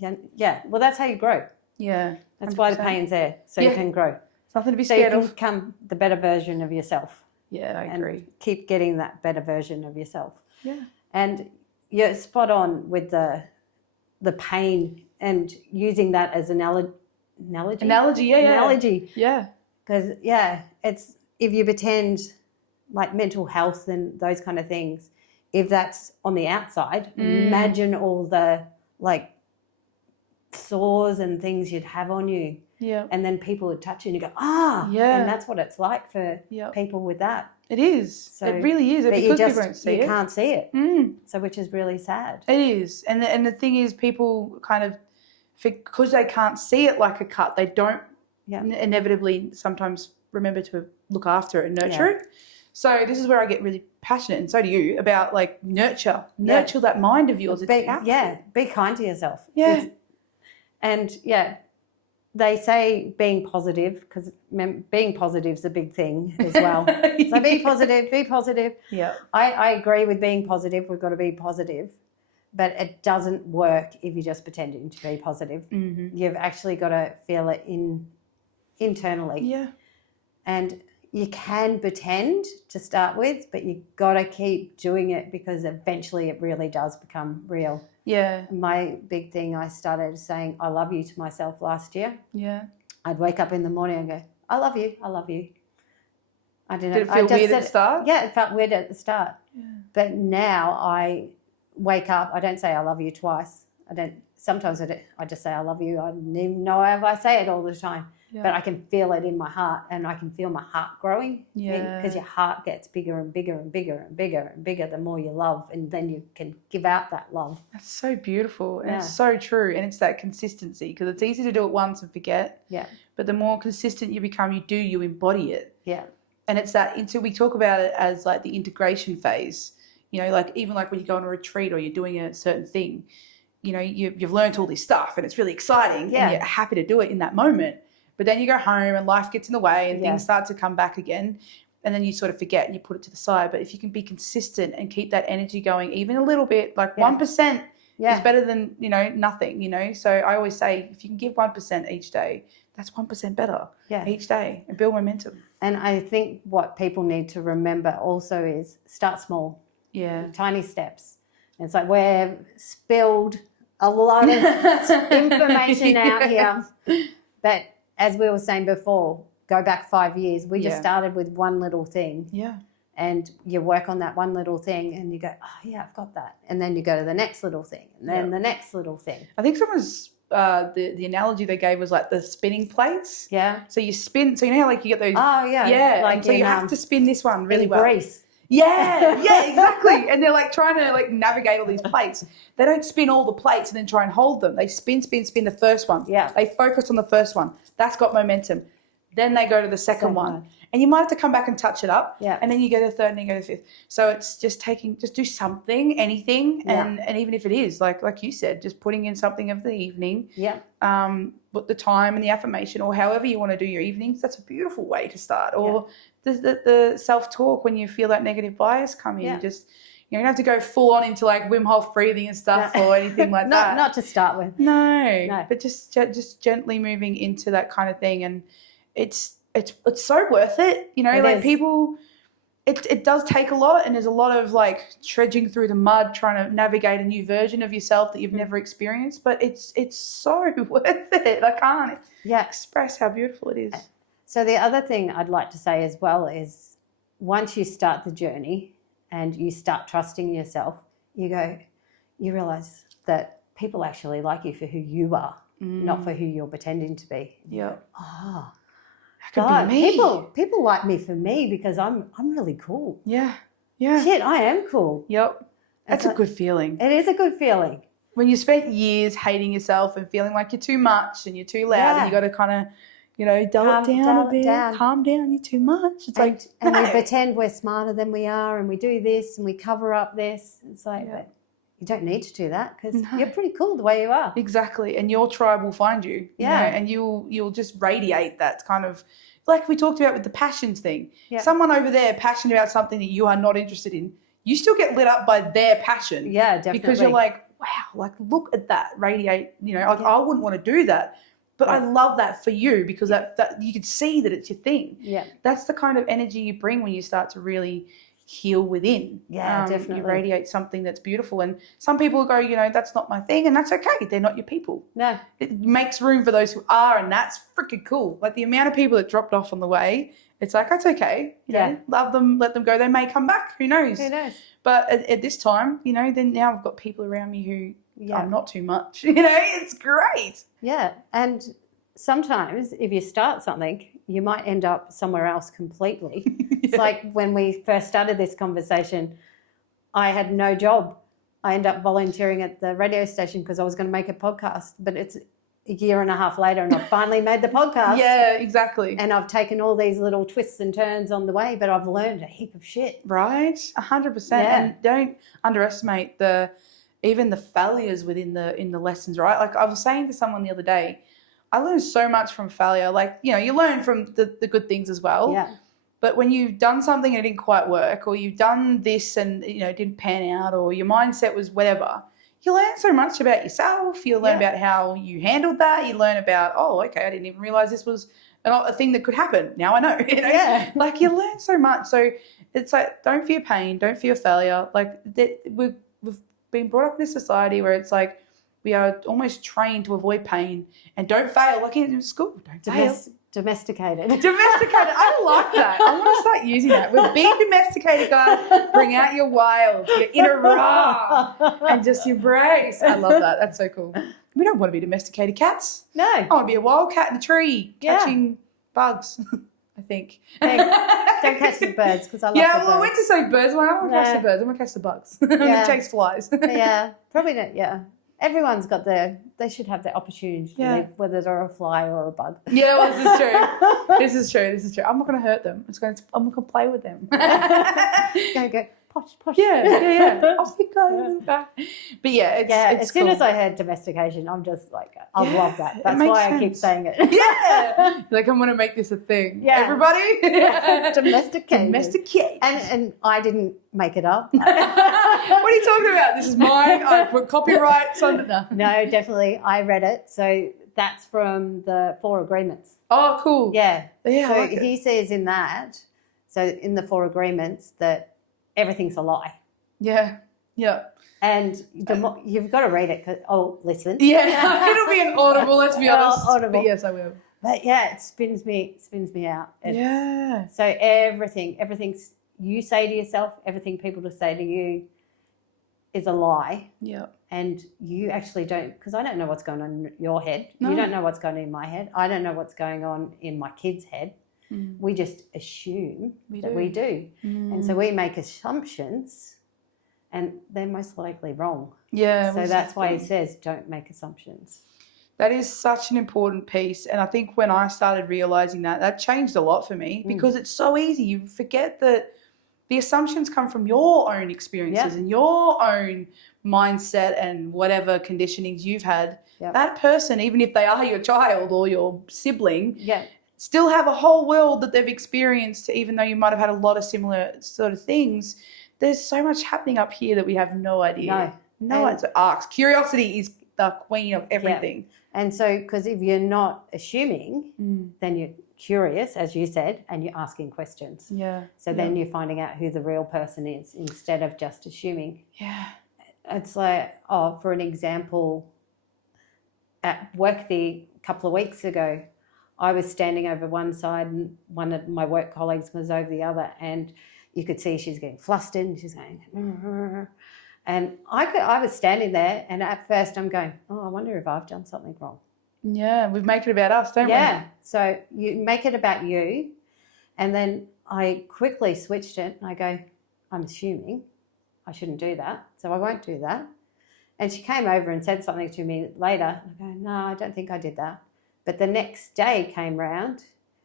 Well, that's how you grow. Yeah. That's 100%. why the pain's there, so you can grow. It's nothing to be So you scared can of. become the better version of yourself. Yeah, I agree. And keep getting that better version of yourself. Yeah. And you're spot on with the pain and using that as analogy. Analogy, yeah. Analogy. Yeah. Because, it's if you pretend like mental health and those kind of things, if that's on the outside, imagine all the like sores and things you'd have on you. Yeah. And then people would touch you and you go, Yeah. And that's what it's like for people with that. It is. So, it really is. But Because people don't see you it. can't see it. So which is really sad. It is. And the thing is, people kind of, because they can't see it like a cut, they don't inevitably sometimes remember to look after it and nurture it. So this is where I get really passionate, and so do you, about like nurture that mind of yours. Be kind to yourself. Yeah. They say being positive, because being positive is a big thing as well. So be positive. Yeah. I agree with being positive. We've got to be positive. But it doesn't work if you're just pretending to be positive. Mm-hmm. You've actually got to feel it internally. Yeah. And you can pretend to start with, but you got to keep doing it because eventually it really does become real. Yeah. My big thing, I started saying I love you to myself last year. Yeah. I'd wake up in the morning and go, I love you, I love you. I didn't. Did it feel weird at the start? Yeah, it felt weird at the start. Yeah. But now I wake up, I don't say I love you twice. Sometimes I just say I love you. I don't even know if I say it all the time. Yeah. But I can feel it in my heart, and I can feel my heart growing. Yeah. Because your heart gets bigger and bigger and bigger and bigger and bigger the more you love, and then you can give out that love. That's so beautiful, and Yeah. it's so true, and it's that consistency, because it's easy to do it once and forget. Yeah. But the more consistent you become, you embody it. Yeah. And it's that, we talk about it as like the integration phase, like even like when you go on a retreat or you're doing a certain thing, you've learned all this stuff and it's really exciting and you're happy to do it in that moment. But then you go home and life gets in the way and things start to come back again, and then you sort of forget and you put it to the side. But if you can be consistent and keep that energy going even a little bit, like 1% is better than, nothing, So I always say if you can give 1% each day, that's 1% better each day, and build momentum. And I think what people need to remember also is start small. Yeah. Tiny steps. And it's like we've spilled a lot of information out here. But as we were saying before, go back 5 years. We just started with one little thing. Yeah. And you work on that one little thing and you go, oh, yeah, I've got that. And then you go to the next little thing and then the next little thing. I think someone's the analogy they gave was like the spinning plates. Yeah. So you spin. So you know how like you get those. Oh yeah. Yeah. Like and so you have to spin this one really well. Grease. Yeah. Yeah. Exactly. And they're like trying to like navigate all these plates. They don't spin all the plates and then try and hold them. They spin the first one. Yeah. They focus on the first one. That's got momentum. Then they go to the second one. And you might have to come back and touch it up. Yeah. And then you go to the third and then you go to the fifth. So it's just do something, anything. And even if it is, like you said, just putting in something of the evening. Yeah. Put the time and the affirmation or however you want to do your evenings. That's a beautiful way to start. Or the self-talk when you feel that negative bias come in. Just, you don't have to go full on into like Wim Hof breathing and stuff or anything like that. Not to start with. No. But just gently moving into that kind of thing. And it's so worth it, people, it does take a lot, and there's a lot of like trudging through the mud trying to navigate a new version of yourself that you've never experienced, but it's so worth it. I can't express how beautiful it is. So the other thing I'd like to say as well is once you start the journey and you start trusting yourself, you realize that people actually like you for who you are, not for who you're pretending to be. Yeah. God, people like me for me because I'm really cool. Yeah. Yeah. Shit, I am cool. Yep. That's a good feeling. It is a good feeling. When you spent years hating yourself and feeling like you're too much and you're too loud and you got to kind of, dull it down a bit, calm down, you're too much. It's and we pretend we're smarter than we are and we do this and we cover up this. It's like, you don't need to do that because you're pretty cool the way you are. Exactly. And your tribe will find you. And you'll just radiate that kind of, like we talked about with the passions thing. Yeah. Someone over there passionate about something that you are not interested in, you still get lit up by their passion. Yeah, definitely. Because you're like, wow, like look at that radiate, I wouldn't want to do that. But I love that for you because that you can see that it's your thing. Yeah. That's the kind of energy you bring when you start to really heal within. Yeah, definitely. You radiate something that's beautiful. And some people go, that's not my thing, and that's okay. They're not your people. No. It makes room for those who are, and that's freaking cool. Like the amount of people that dropped off on the way, it's like, that's okay. You know, love them, let them go. They may come back. Who knows? Who knows? But at this time, then now I've got people around me who I'm not too much. It's great. Yeah. And sometimes if you start something, you might end up somewhere else completely. It's like when we first started this conversation, I had no job. I ended up volunteering at the radio station because I was going to make a podcast, but it's a year and a half later and I finally made the podcast. Yeah, exactly. And I've taken all these little twists and turns on the way, but I've learned a heap of shit. Right, 100%. Yeah. And don't underestimate even the failures within the lessons, right? Like I was saying to someone the other day, I learned so much from failure. Like, you learn from the good things as well. Yeah. But when you've done something and it didn't quite work, or you've done this and, it didn't pan out, or your mindset was whatever, you learn so much about yourself. You learn about how you handled that. You learn about, oh, okay, I didn't even realize this was a thing that could happen. Now I know. Yeah. Like you learn so much. So it's like, don't fear pain, don't fear failure. Like we've been brought up in a society where it's like we are almost trained to avoid pain and don't fail. Like in school, don't fail. Domesticated. Domesticated. I like that. I want to start using that. We're being domesticated, guys. Bring out your wild, your inner raw, and just embrace. I love that. That's so cool. We don't want to be domesticated cats. No. I want to be a wild cat in a tree catching bugs, I think. Don't catch the birds because I love the birds. I went to say birds. I don't want to catch the birds. I want to catch the bugs. I want to chase flies. Yeah, probably not. Yeah. Everyone's got they should have the opportunity to live, whether they're a fly or a bug. Yeah, well, this is true. This is true. I'm not going to hurt them. I'm going to play with them. Go, posh, posh. Yeah. Off you go. But yeah, it's as soon cool. as I heard domestication, I'm just like, I love that. That's makes why sense. I keep saying it. Yeah. Like, I'm going to make this a thing. Yeah. Everybody. Domesticated. Domesticated. And I didn't make it up. What are you talking about? This is mine. I put copyrights on it. No, definitely. I read it. So that's from the 4 agreements. Oh, cool. Yeah. So So like he says in the 4 agreements that everything's a lie. Yeah. And you've got to read it. Listen. Yeah. It'll be an audible, let's be honest. Audible. But yes, I will. But yeah, it spins me out. Yeah. So everything you say to yourself, everything people to say to you is a lie. Yeah. And you actually don't, because I don't know what's going on in your head. No. You don't know what's going on in my head. I don't know what's going on in my kid's head. We just assume that we do. And so we make assumptions and they're most likely wrong. Yeah. So that's why he says don't make assumptions. That is such an important piece. And I think when I started realizing that changed a lot for me because it's so easy. You forget that the assumptions come from your own experiences and your own mindset and whatever conditionings you've had. Yep. That person, even if they are your child or your sibling, Yeah. still have a whole world that they've experienced, even though you might have had a lot of similar sort of things. There's so much happening up here that we have no idea. No idea. Arcs. Curiosity is the queen of everything. And so, because if you're not assuming, then you're curious, as you said, and you're asking questions. Yeah. So then you're finding out who the real person is instead of just assuming. Yeah. It's like, for an example, at work a couple of weeks ago, I was standing over one side and one of my work colleagues was over the other, and you could see she's getting flustered and she's going, and I was standing there, and at first I'm going, I wonder if I've done something wrong. Yeah, we make it about us, don't we? Yeah, so you make it about you, and then I quickly switched it, and I go, I'm assuming I shouldn't do that, so I won't do that. And she came over and said something to me later, and I go, no, I don't think I did that. But the next day came round,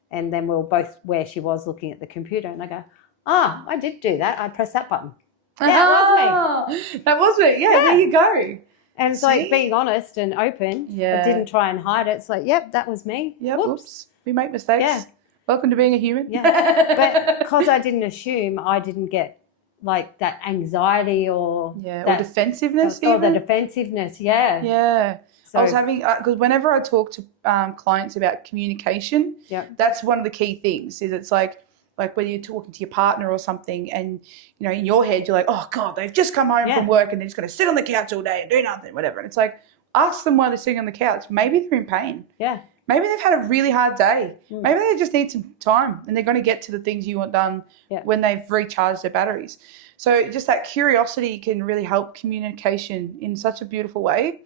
and then we were both where she was looking at the computer, and I go, I did do that. I pressed that button. Yeah, it was me. That was me. Yeah, there you go. And it's like being honest and open. Yeah. I didn't try and hide it. It's like, yep, that was me. Yeah, Whoops. We make mistakes. Yeah. Welcome to being a human. Yeah. But because I didn't assume, I didn't get like that anxiety or or defensiveness. Or the defensiveness. Yeah. Yeah. So, I was having, because whenever I talk to clients about communication, that's one of the key things is it's like when you're talking to your partner or something and, in your head, you're like, oh, God, they've just come home from work and they're just going to sit on the couch all day and do nothing, whatever. And it's like, ask them why they're sitting on the couch. Maybe they're in pain. Yeah. Maybe they've had a really hard day. Maybe they just need some time and they're going to get to the things you want done when they've recharged their batteries. So just that curiosity can really help communication in such a beautiful way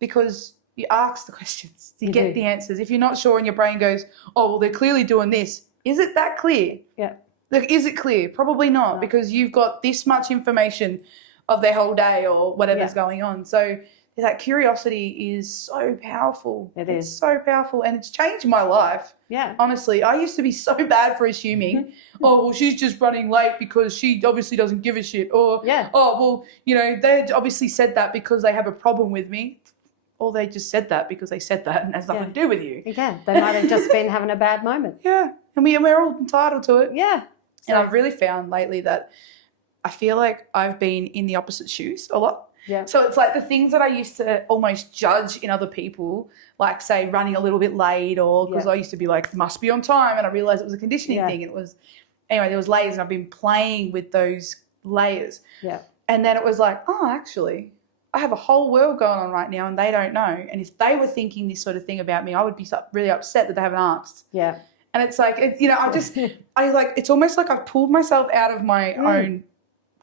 because you ask the questions, you get the answers. If you're not sure and your brain goes, oh, well, they're clearly doing this. Is it that clear? Yeah. Like, is it clear? Probably not because you've got this much information of their whole day or whatever's going on. So that curiosity is so powerful. It's so powerful and it's changed my life. Yeah. Honestly, I used to be so bad for assuming, oh, well, she's just running late because she obviously doesn't give a shit. Or, oh, well, they obviously said that because they have a problem with me. Or they just said that because they said that and it has nothing to do with you. Yeah, they might have just been having a bad moment. Yeah, and we're all entitled to it. Yeah. And I've really found lately that I feel like I've been in the opposite shoes a lot. Yeah. So it's like the things that I used to almost judge in other people, like say running a little bit late, or because I used to be like, must be on time, and I realized it was a conditioning thing. And it was, anyway, there was layers, and I've been playing with those layers. Yeah. And then it was like, oh, actually, I have a whole world going on right now and they don't know. And if they were thinking this sort of thing about me, I would be really upset that they haven't asked. Yeah. And it's like, it's almost like I've pulled myself out of my own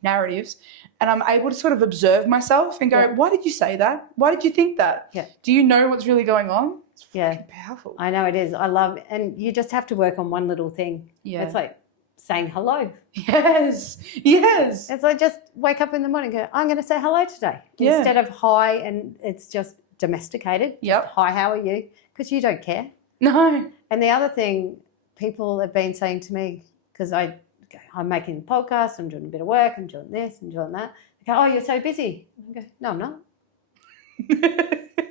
narratives, and I'm able to sort of observe myself and go, why did you say that? Why did you think that? Yeah. Do you know what's really going on? It's fucking powerful. I know it is. I love, and you just have to work on one little thing. Yeah. It's like saying hello. Yes. Yes. It's like just wake up in the morning and go, I'm going to say hello today. Yeah. Instead of hi, and it's just domesticated. Yep. Just, hi, how are you? Because you don't care. No. And the other thing people have been saying to me, because I'm making a podcast, I'm doing a bit of work, I'm doing this, I'm doing that. They go, oh, you're so busy. I go, no, I'm not.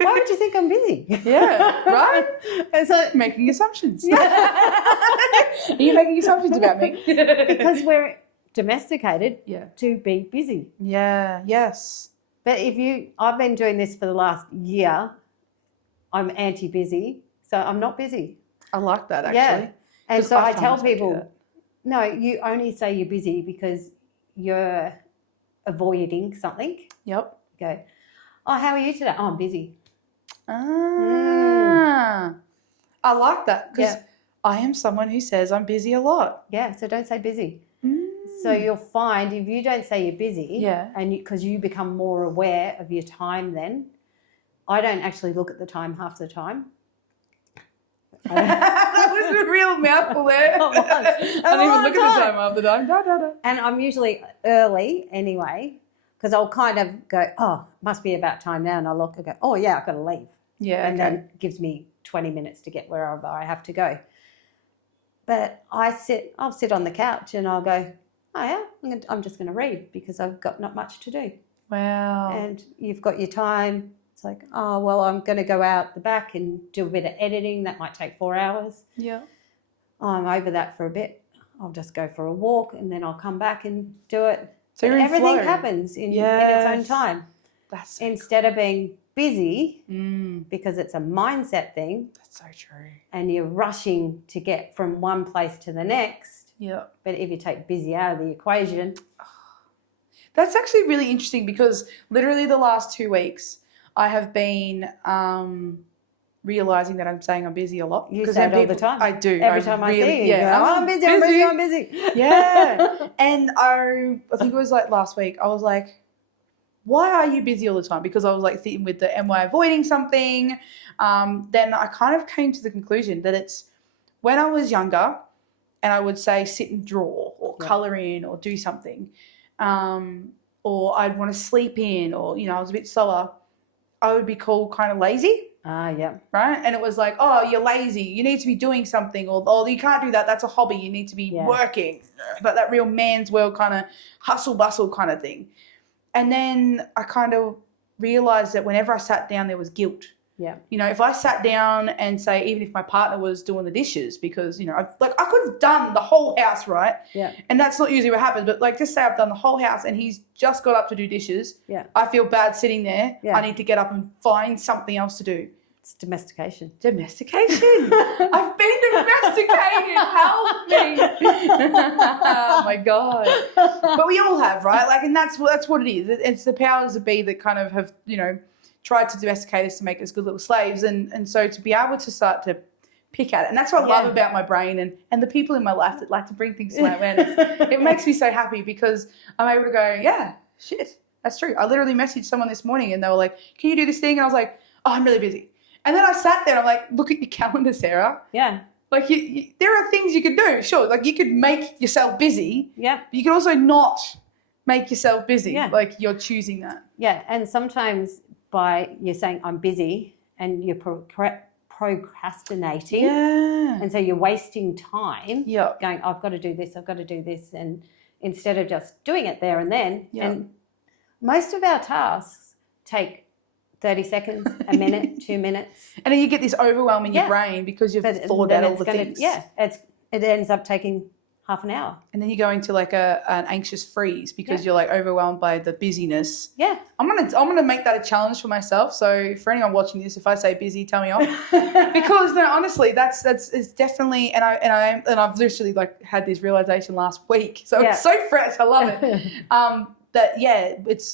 Why would you think I'm busy? Yeah, right? It's like making assumptions. Yeah. Are you making assumptions about me? Because we're domesticated to be busy. Yeah, yes. But I've been doing this for the last year. I'm anti-busy, so I'm not busy. I like that, actually. Yeah. And so I tell like people, no, you only say you're busy because you're avoiding something. Yep. Go, oh, how are you today? Oh, I'm busy. I like that, because I am someone who says I'm busy a lot. Yeah, so don't say busy. So you'll find if you don't say you're busy, and because you become more aware of your time then, I don't actually look at the time half the time. That was a real mouthful there. I don't even look at the time half the time. And I'm usually early anyway, because I'll kind of go, oh, must be about time now. And I look and go, oh, yeah, I've got to leave. Yeah. And then it gives me 20 minutes to get wherever I have to go. But I'll sit on the couch and I'll go, oh, yeah, I'm just going to read because I've got not much to do. Wow. And you've got your time. It's like, oh, well, I'm going to go out the back and do a bit of editing. That might take 4 hours. Yeah. I'm over that for a bit. I'll just go for a walk and then I'll come back and do it. So everything happens in its own time. That's so instead of being busy because it's a mindset thing. That's so true. And you're rushing to get from one place to the next. Yeah. But if you take busy out of the equation. That's actually really interesting, because literally the last 2 weeks I have been realising that I'm saying I'm busy a lot. You say it all the time. I do. Every time I see you. Yeah. Go, I'm busy. Yeah. And I think it was like last week, I was like, why are you busy all the time? Because I was like thinking with the, am I avoiding something? Then I kind of came to the conclusion that it's when I was younger and I would say sit and draw or colour in or do something, or I'd want to sleep in, or, I was a bit slower, I would be called kind of lazy. Yeah. Right? And it was like, oh, you're lazy. You need to be doing something. Or, oh, you can't do that. That's a hobby. You need to be working. But that real man's world kind of hustle bustle kind of thing. And then I kind of realised that whenever I sat down, there was guilt. Yeah. If I sat down and say, even if my partner was doing the dishes, because, I could have done the whole house, right? Yeah. And that's not usually what happens. But just say I've done the whole house and he's just got up to do dishes. Yeah. I feel bad sitting there. Yeah. I need to get up and find something else to do. It's domestication. Domestication. I've been domesticated. Help me. Oh my God. But we all have, right? And that's what it is. It's the powers that be that kind of have, tried to domesticate us to make us good little slaves. And so to be able to start to pick at it. And that's what I love about my brain and the people in my life that like to bring things to my awareness. It makes me so happy because I'm able to go, yeah, shit, that's true. I literally messaged someone this morning and they were like, can you do this thing? And I was like, oh, I'm really busy. And then I sat there and I'm like, look at your calendar, Sarah. Yeah. There are things you could do. Sure. You could make yourself busy. Yeah. But you could also not make yourself busy. Yeah. You're choosing that. Yeah. And sometimes by you saying I'm busy and you're procrastinating. Yeah. And so you're wasting time. Yeah. Going, I've got to do this. And instead of just doing it there and then. Yeah. And most of our tasks take 30 seconds, a minute, 2 minutes. And then you get this overwhelm in your brain because you've thought out all the things. Yeah, it ends up taking half an hour. And then you go into like an anxious freeze because you're like overwhelmed by the busyness. Yeah. I'm gonna make that a challenge for myself. So for anyone watching this, if I say busy, tell me off. Because no, honestly, it's definitely, and I've literally like had this realization last week. So it's so fresh. I love it.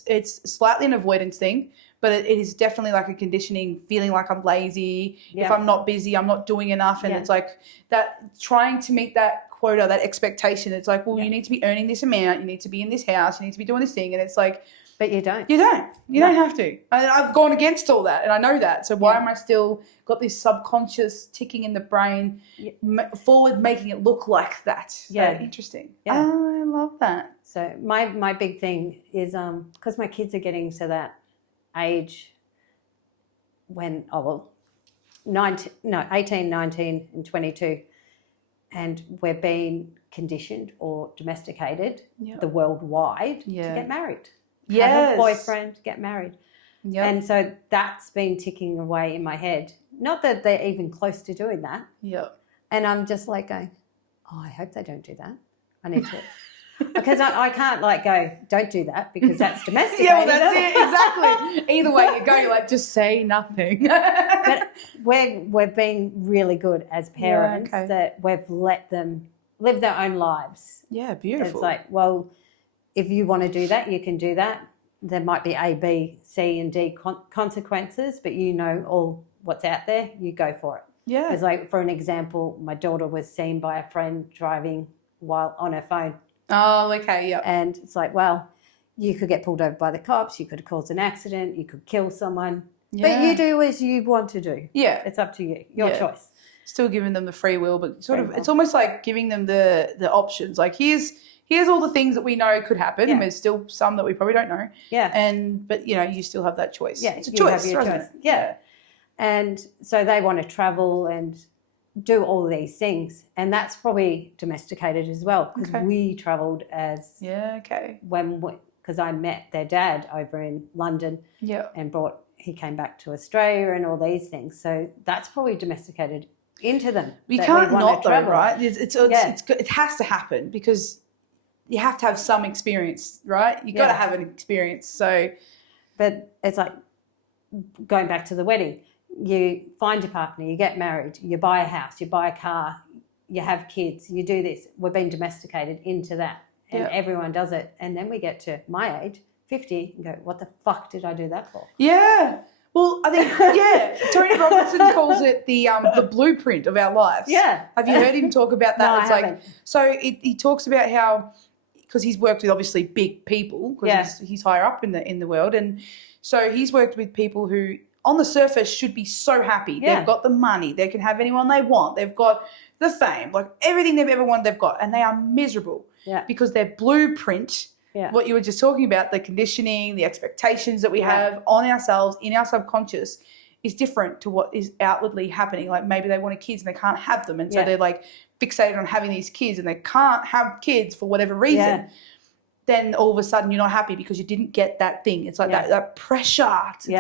It's slightly an avoidance thing, but it is definitely like a conditioning, feeling like I'm lazy. If I'm not busy, I'm not doing enough. And it's like that, trying to meet that quota, that expectation. It's like, well, you need to be earning this amount. You need to be in this house. You need to be doing this thing. And it's like, but you don't. You don't. You don't have to. I've gone against all that, and I know that. So why am I still got this subconscious ticking in the brain, forward making it look like that? So interesting. Yeah. I love that. So my big thing is because my kids are getting to that age when 18, 19, and 22, and we're being conditioned or domesticated the worldwide to get married. Have a boyfriend, get married. Yep. And so that's been ticking away in my head. Not that they're even close to doing that. Yep. And I'm just like going, oh, I hope they don't do that. I need to. Because I can't like go, don't do that because that's domesticated. Yeah, well, that's it, exactly. Either way you go, you're like, just say nothing. But we've been really good as parents that we've let them live their own lives. Yeah, beautiful. It's like, well, if you want to do that, you can do that. There might be A, B, C, and D consequences, but you know all what's out there, you go for it. Yeah. It's like, for an example, my daughter was seen by a friend driving while on her phone. Oh, okay, yeah. And it's like, well, you could get pulled over by the cops, you could cause an accident, you could kill someone. Yeah. But you do as you want to do. Yeah. It's up to you, your choice. Still giving them the free will, but it's almost like giving them the options. Like, here's all the things that we know could happen. Yeah. There's still some that we probably don't know. Yeah. But you still have that choice. Yeah. It's a choice. Have your choice. Yeah. And so they want to travel and do all these things, and that's probably domesticated as well because we travelled as because I met their dad over in London and he came back to Australia and all these things, so that's probably domesticated into them. You can't not though, right? It has to happen because you have to have some experience, right? You got to have an experience. So, but it's like going back to the wedding. You find your partner, you get married, you buy a house, you buy a car, you have kids, you do this. We're being domesticated into that, and everyone does it. And then we get to my age, 50, and go, what the fuck did I do that for? Yeah. Well, I think, Tony Robinson calls it the blueprint of our lives. Yeah. Have you heard him talk about that? No, I haven't. So he talks about how, because he's worked with obviously big people, because he's higher up in the world. And so he's worked with people who, on the surface, should be so happy. Yeah. They've got the money. They can have anyone they want. They've got the fame, like everything they've ever wanted, they've got. And they are miserable because their blueprint, what you were just talking about, the conditioning, the expectations that we have on ourselves, in our subconscious, is different to what is outwardly happening. Like maybe they wanted kids and they can't have them. And so they're like fixated on having these kids and they can't have kids for whatever reason. Yeah. Then all of a sudden you're not happy because you didn't get that thing. It's like that pressure to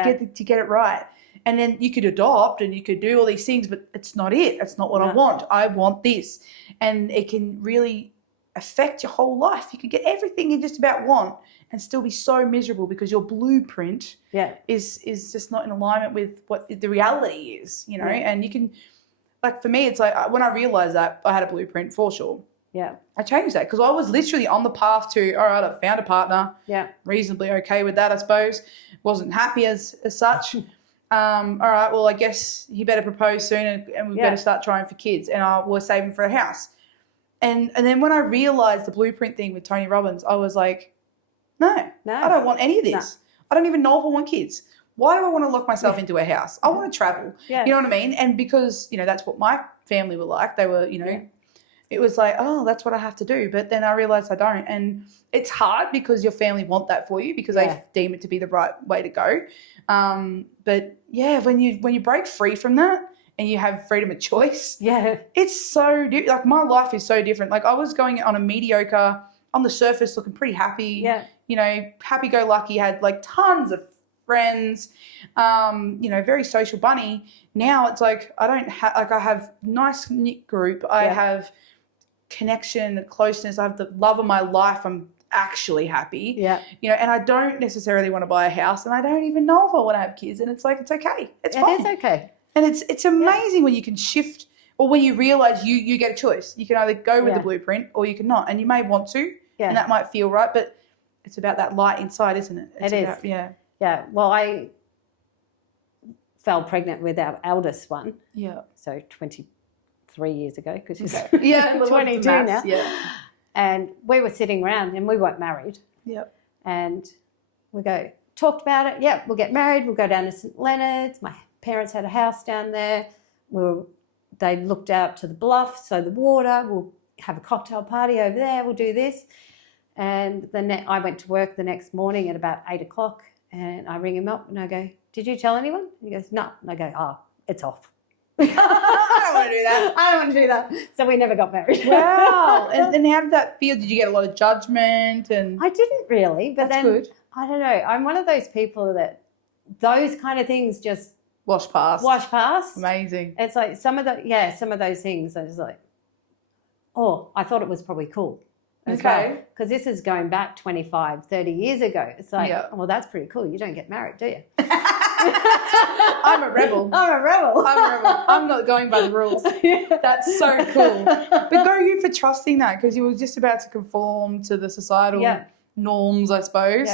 get it right. And then you could adopt and you could do all these things, but it's not it. It's not what I want. I want this. And it can really affect your whole life. You can get everything you just about want and still be so miserable because your blueprint is just not in alignment with what the reality is, you know. And you can, like for me, it's like when I realized that I had a blueprint for sure. Yeah, I changed that because I was literally on the path to, all right, I found a partner. Yeah, reasonably okay with that, I suppose. Wasn't happy as such. All right, well, I guess he better propose soon and we better start trying for kids. And we're saving for a house. And then when I realised the blueprint thing with Tony Robbins, I was like, no, I don't want any of this. No. I don't even know if I want kids. Why do I want to lock myself into a house? I want to travel. Yeah. You know what I mean? And because, that's what my family were like. They were, it was like, oh, that's what I have to do. But then I realised I don't. And it's hard because your family want that for you because they deem it to be the right way to go. But yeah, when you break free from that and you have freedom of choice, it's so like my life is so different. Like I was going on a mediocre, on the surface looking pretty happy, happy-go-lucky, had like tons of friends, very social bunny. Now it's like I don't have, like I have nice knit group. I have connection, the closeness. I have the love of my life. I'm actually happy. Yeah. You know, and I don't necessarily want to buy a house, and I don't even know if I want to have kids. And it's like, it's okay. It's fine. It is okay. And it's amazing when you can shift, or when you realize you get a choice. You can either go with the blueprint or you can not. And you may want to, and that might feel right, but it's about that light inside, isn't it? It's about, yeah. Yeah. Well, I fell pregnant with our eldest one. Yeah. So 23 years ago, because she's 22 now. Yeah. And we were sitting around, and we weren't married. Yep. And we talked about it. Yeah, we'll get married. We'll go down to St. Leonard's. My parents had a house down there. They looked out to the bluff, so the water. We'll have a cocktail party over there. We'll do this. And I went to work the next morning at about 8 o'clock, and I ring him up and I go, "Did you tell anyone?" He goes, "No." And I go, "Oh, it's off." I don't want to do that. I don't want to do that. So we never got married. Wow. And how did that feel? Did you get a lot of judgment? And I didn't really, but that's then good. I don't know. I'm one of those people that those kind of things just wash past. Amazing. It's like some of those things I was like, oh, I thought it was probably cool. Okay. Because this is going back 25, 30 years ago. It's like, well, that's pretty cool. You don't get married, do you? I'm a rebel. I'm not going by the rules. That's so cool. But go you for trusting that, because you were just about to conform to the societal norms, I suppose,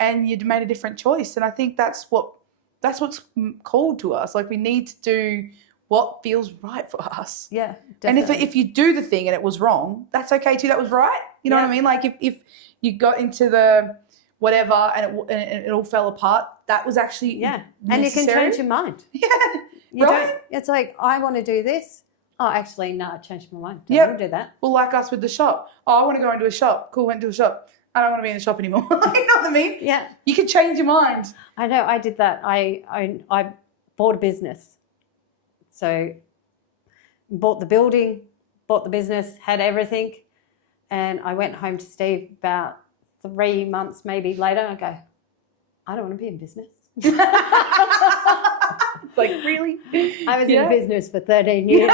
and you'd made a different choice. And I think that's what's called to us. Like, we need to do what feels right for us. Yeah, definitely. And if you do the thing and it was wrong, that's okay too. That was right. You know what I mean? Like, if you got into the whatever and it all fell apart, that was actually necessary. And you can change your mind. Right? It's like, I want to do this. Oh, actually, no, I changed my mind. Don't want to do that. Well, like us with the shop. Oh, I want to go into a shop. Cool, went to a shop. I don't want to be in the shop anymore. You know what I mean? Yeah. You can change your mind. I know. I did that. I bought a business. So bought the building, bought the business, had everything. And I went home to Steve about 3 months maybe later. I go, I don't want to be in business. Like, really? I was in business for 13 years.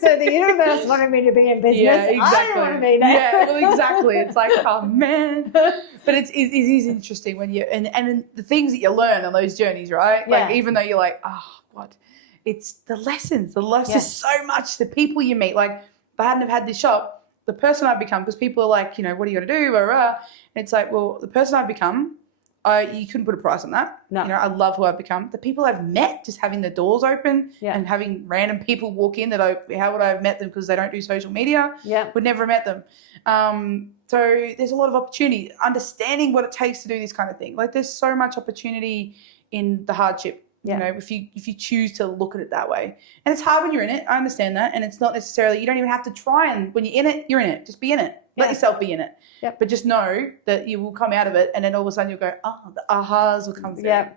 So the universe wanted me to be in business. Yeah, exactly. I didn't want to be there. Yeah, well, exactly. It's like, oh, man. But it is interesting when you, and the things that you learn on those journeys, right? Like, even though you're like, oh, what? It's the lessons. The lessons so much. The people you meet. Like, if I hadn't have had this shop, the person I've become, because people are like, you know, what are you going to do? Blah, blah, blah. And it's like, well, the person I've become, you couldn't put a price on that. No. You know, I love who I've become. The people I've met, just having the doors open and having random people walk in how would I have met them, because they don't do social media? Yeah. Would never have met them. So there's a lot of opportunity, understanding what it takes to do this kind of thing. Like, there's so much opportunity in the hardship. You know, if you choose to look at it that way. And it's hard when you're in it. I understand that. And it's not necessarily, you don't even have to try, and when you're in it, you're in it. Just be in it. Let yourself be in it. Yep. But just know that you will come out of it, and then all of a sudden you'll go, the ahas will come through. Yeah.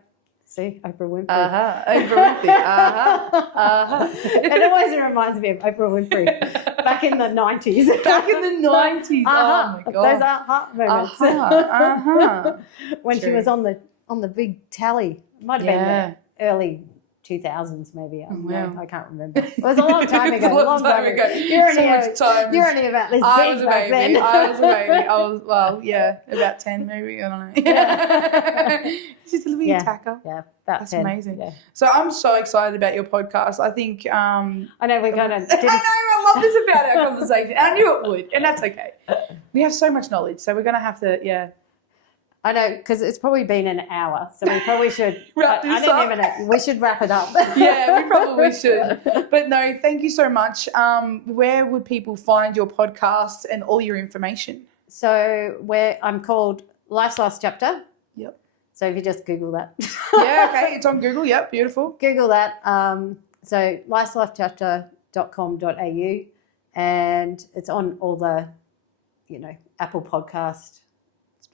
See, Oprah Winfrey. Oprah Winfrey. It always reminds me of Oprah Winfrey back in the 90s. Back in the 90s. Oh, my God. Those aha moments. When she was on the big tally. It might have been the early 2000s maybe. I can't remember. It was a long time ago. You're only about this big back then. I was a baby. About 10 maybe. I don't know. Just a little bit tacker. Yeah, about That's 10. amazing. Yeah. So I'm so excited about your podcast. I think... I know we're going to... I love this about our conversation. I knew it would, and that's okay. We have so much knowledge, so we're going to have to, I know, because it's probably been an hour, so we probably should wrap this up. I don't even know. We should wrap it up. Yeah, we probably should. But no, thank you so much. Where would people find your podcast and all your information? So I'm called Life's Last Chapter. Yep. So if you just Google that. Yeah, okay. It's on Google. Yep, beautiful. Google that. So lifeslifechapter.com.au, and it's on all the, Apple Podcast,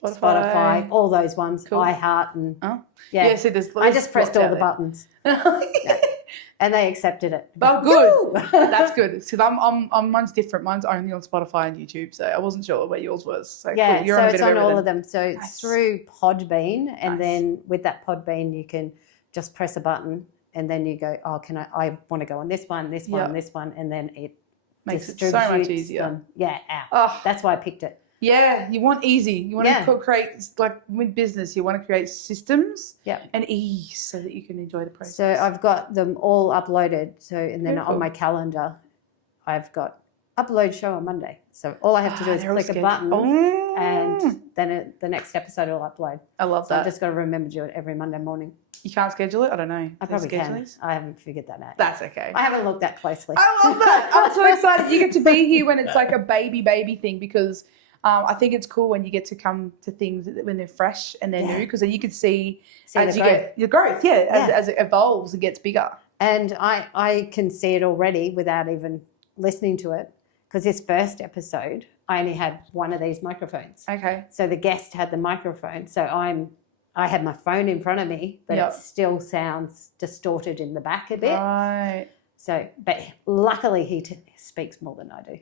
Spotify, all those ones, cool. iHeart, and see, I just pressed all the buttons, and they accepted it. Oh, good. That's good, because I'm mine's different. Mine's only on Spotify and YouTube, so I wasn't sure where yours was. So yeah, cool. You're so on it's on all of them. So it's through Podbean, and then with that Podbean, you can just press a button, and then you go, I want to go on this one, and then it Makes it so much easier. them. Yeah, out. Oh. That's why I picked it. Yeah, you want easy. You want to create, like with business, you want to create systems and ease so that you can enjoy the process. So I've got them all uploaded. So, and then Beautiful. on my calendar, I've got upload show on Monday. So all I have to do is click a button and then the next episode will upload. I love So that. I've just got to remember to do it every Monday morning. You can't schedule it? I don't know. I probably can. I haven't figured that out. That's okay. I haven't looked that closely. I love that. I'm so excited you get to be here when it's like a baby thing, because I think it's cool when you get to come to things when they're fresh and they're new, because then you can see as you get your growth, as it evolves and gets bigger. And I can see it already without even listening to it, because this first episode, I only had one of these microphones. Okay. So the guest had the microphone. So I had my phone in front of me, but it still sounds distorted in the back a bit. Right. So, but luckily he speaks more than I do.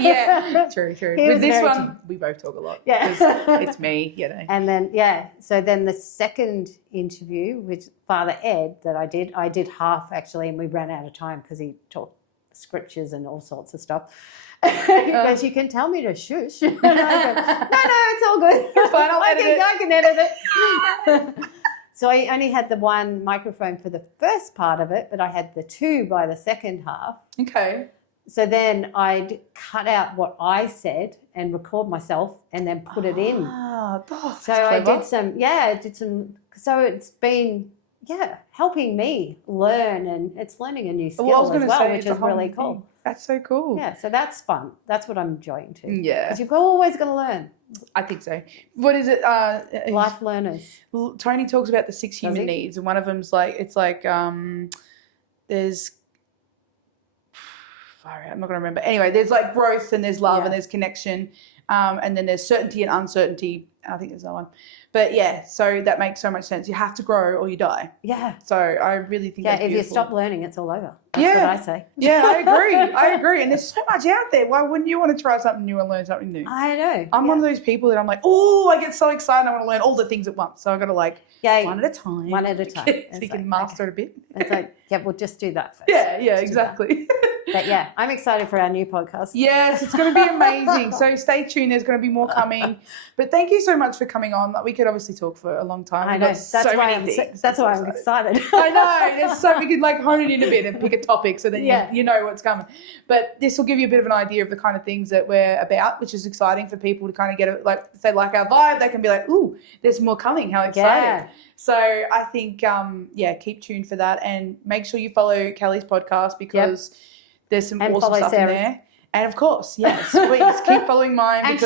Yeah, true. With this one, we both talk a lot. Yeah. It's me, you know. And then, so then the second interview with Father Ed that I did half actually, and we ran out of time because he talked scriptures and all sorts of stuff. He goes, you can tell me to shush. And I go, no, it's all good. It's fine, I'll edit it. I can edit it. So I only had the one microphone for the first part of it, but I had the two by the second half. Okay. So then I'd cut out what I said and record myself and then put it in. That's so clever. I did some, so it's been, helping me learn, and it's learning a new skill as well, which is really cool. That's so cool. Yeah, so that's fun. That's what I'm enjoying too. Yeah. Because you're always going to learn. I think so. What is it? Life learners. Tony talks about the 6 human needs, and one of them's there's, I'm not going to remember. Anyway, there's like growth, and there's love, and there's connection, and then there's certainty and uncertainty. I think there's that one. But so that makes so much sense. You have to grow or you die. Yeah. So I really think that's if beautiful. you stop learning, it's all over. That's what I say. Yeah, I agree. And there's so much out there. Why wouldn't you want to try something new and learn something new? I know. I'm one of those people that I'm like, I get so excited. I want to learn all the things at once. So I've got to one at a time. One at a time. So you can master it a bit. It's like, we'll just do that first. Yeah, exactly. But I'm excited for our new podcast. Yes, it's going to be amazing. So stay tuned. There's going to be more coming. But thank you so much for coming on. We could obviously talk for a long time. I know. That's why I'm excited. I know. We could hone it in a bit and pick a topic so then you know what's coming. But this will give you a bit of an idea of the kind of things that we're about, which is exciting for people to kind of get if they like our vibe, they can be like, ooh, there's more coming. How exciting. Yeah. So I think, keep tuned for that, and make sure you follow Kellie's podcast, because there's some awesome stuff in there. And of course, yes, please keep following mine. And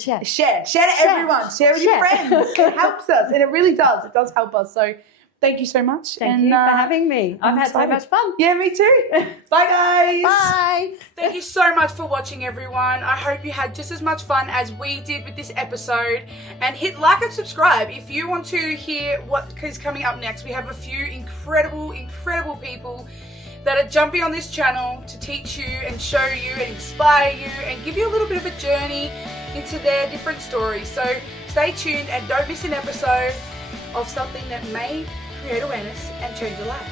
share. Share to everyone. Share with your friends. It helps us, and it really does. It does help us. So thank you so much. Thank you for having me. I've had so much fun. Yeah, me too. Bye, guys. Bye. Thank you so much for watching, everyone. I hope you had just as much fun as we did with this episode. And hit like and subscribe if you want to hear what is coming up next. We have a few incredible people that are jumping on this channel to teach you and show you and inspire you and give you a little bit of a journey into their different stories. So stay tuned and don't miss an episode of something that may create awareness and change your life.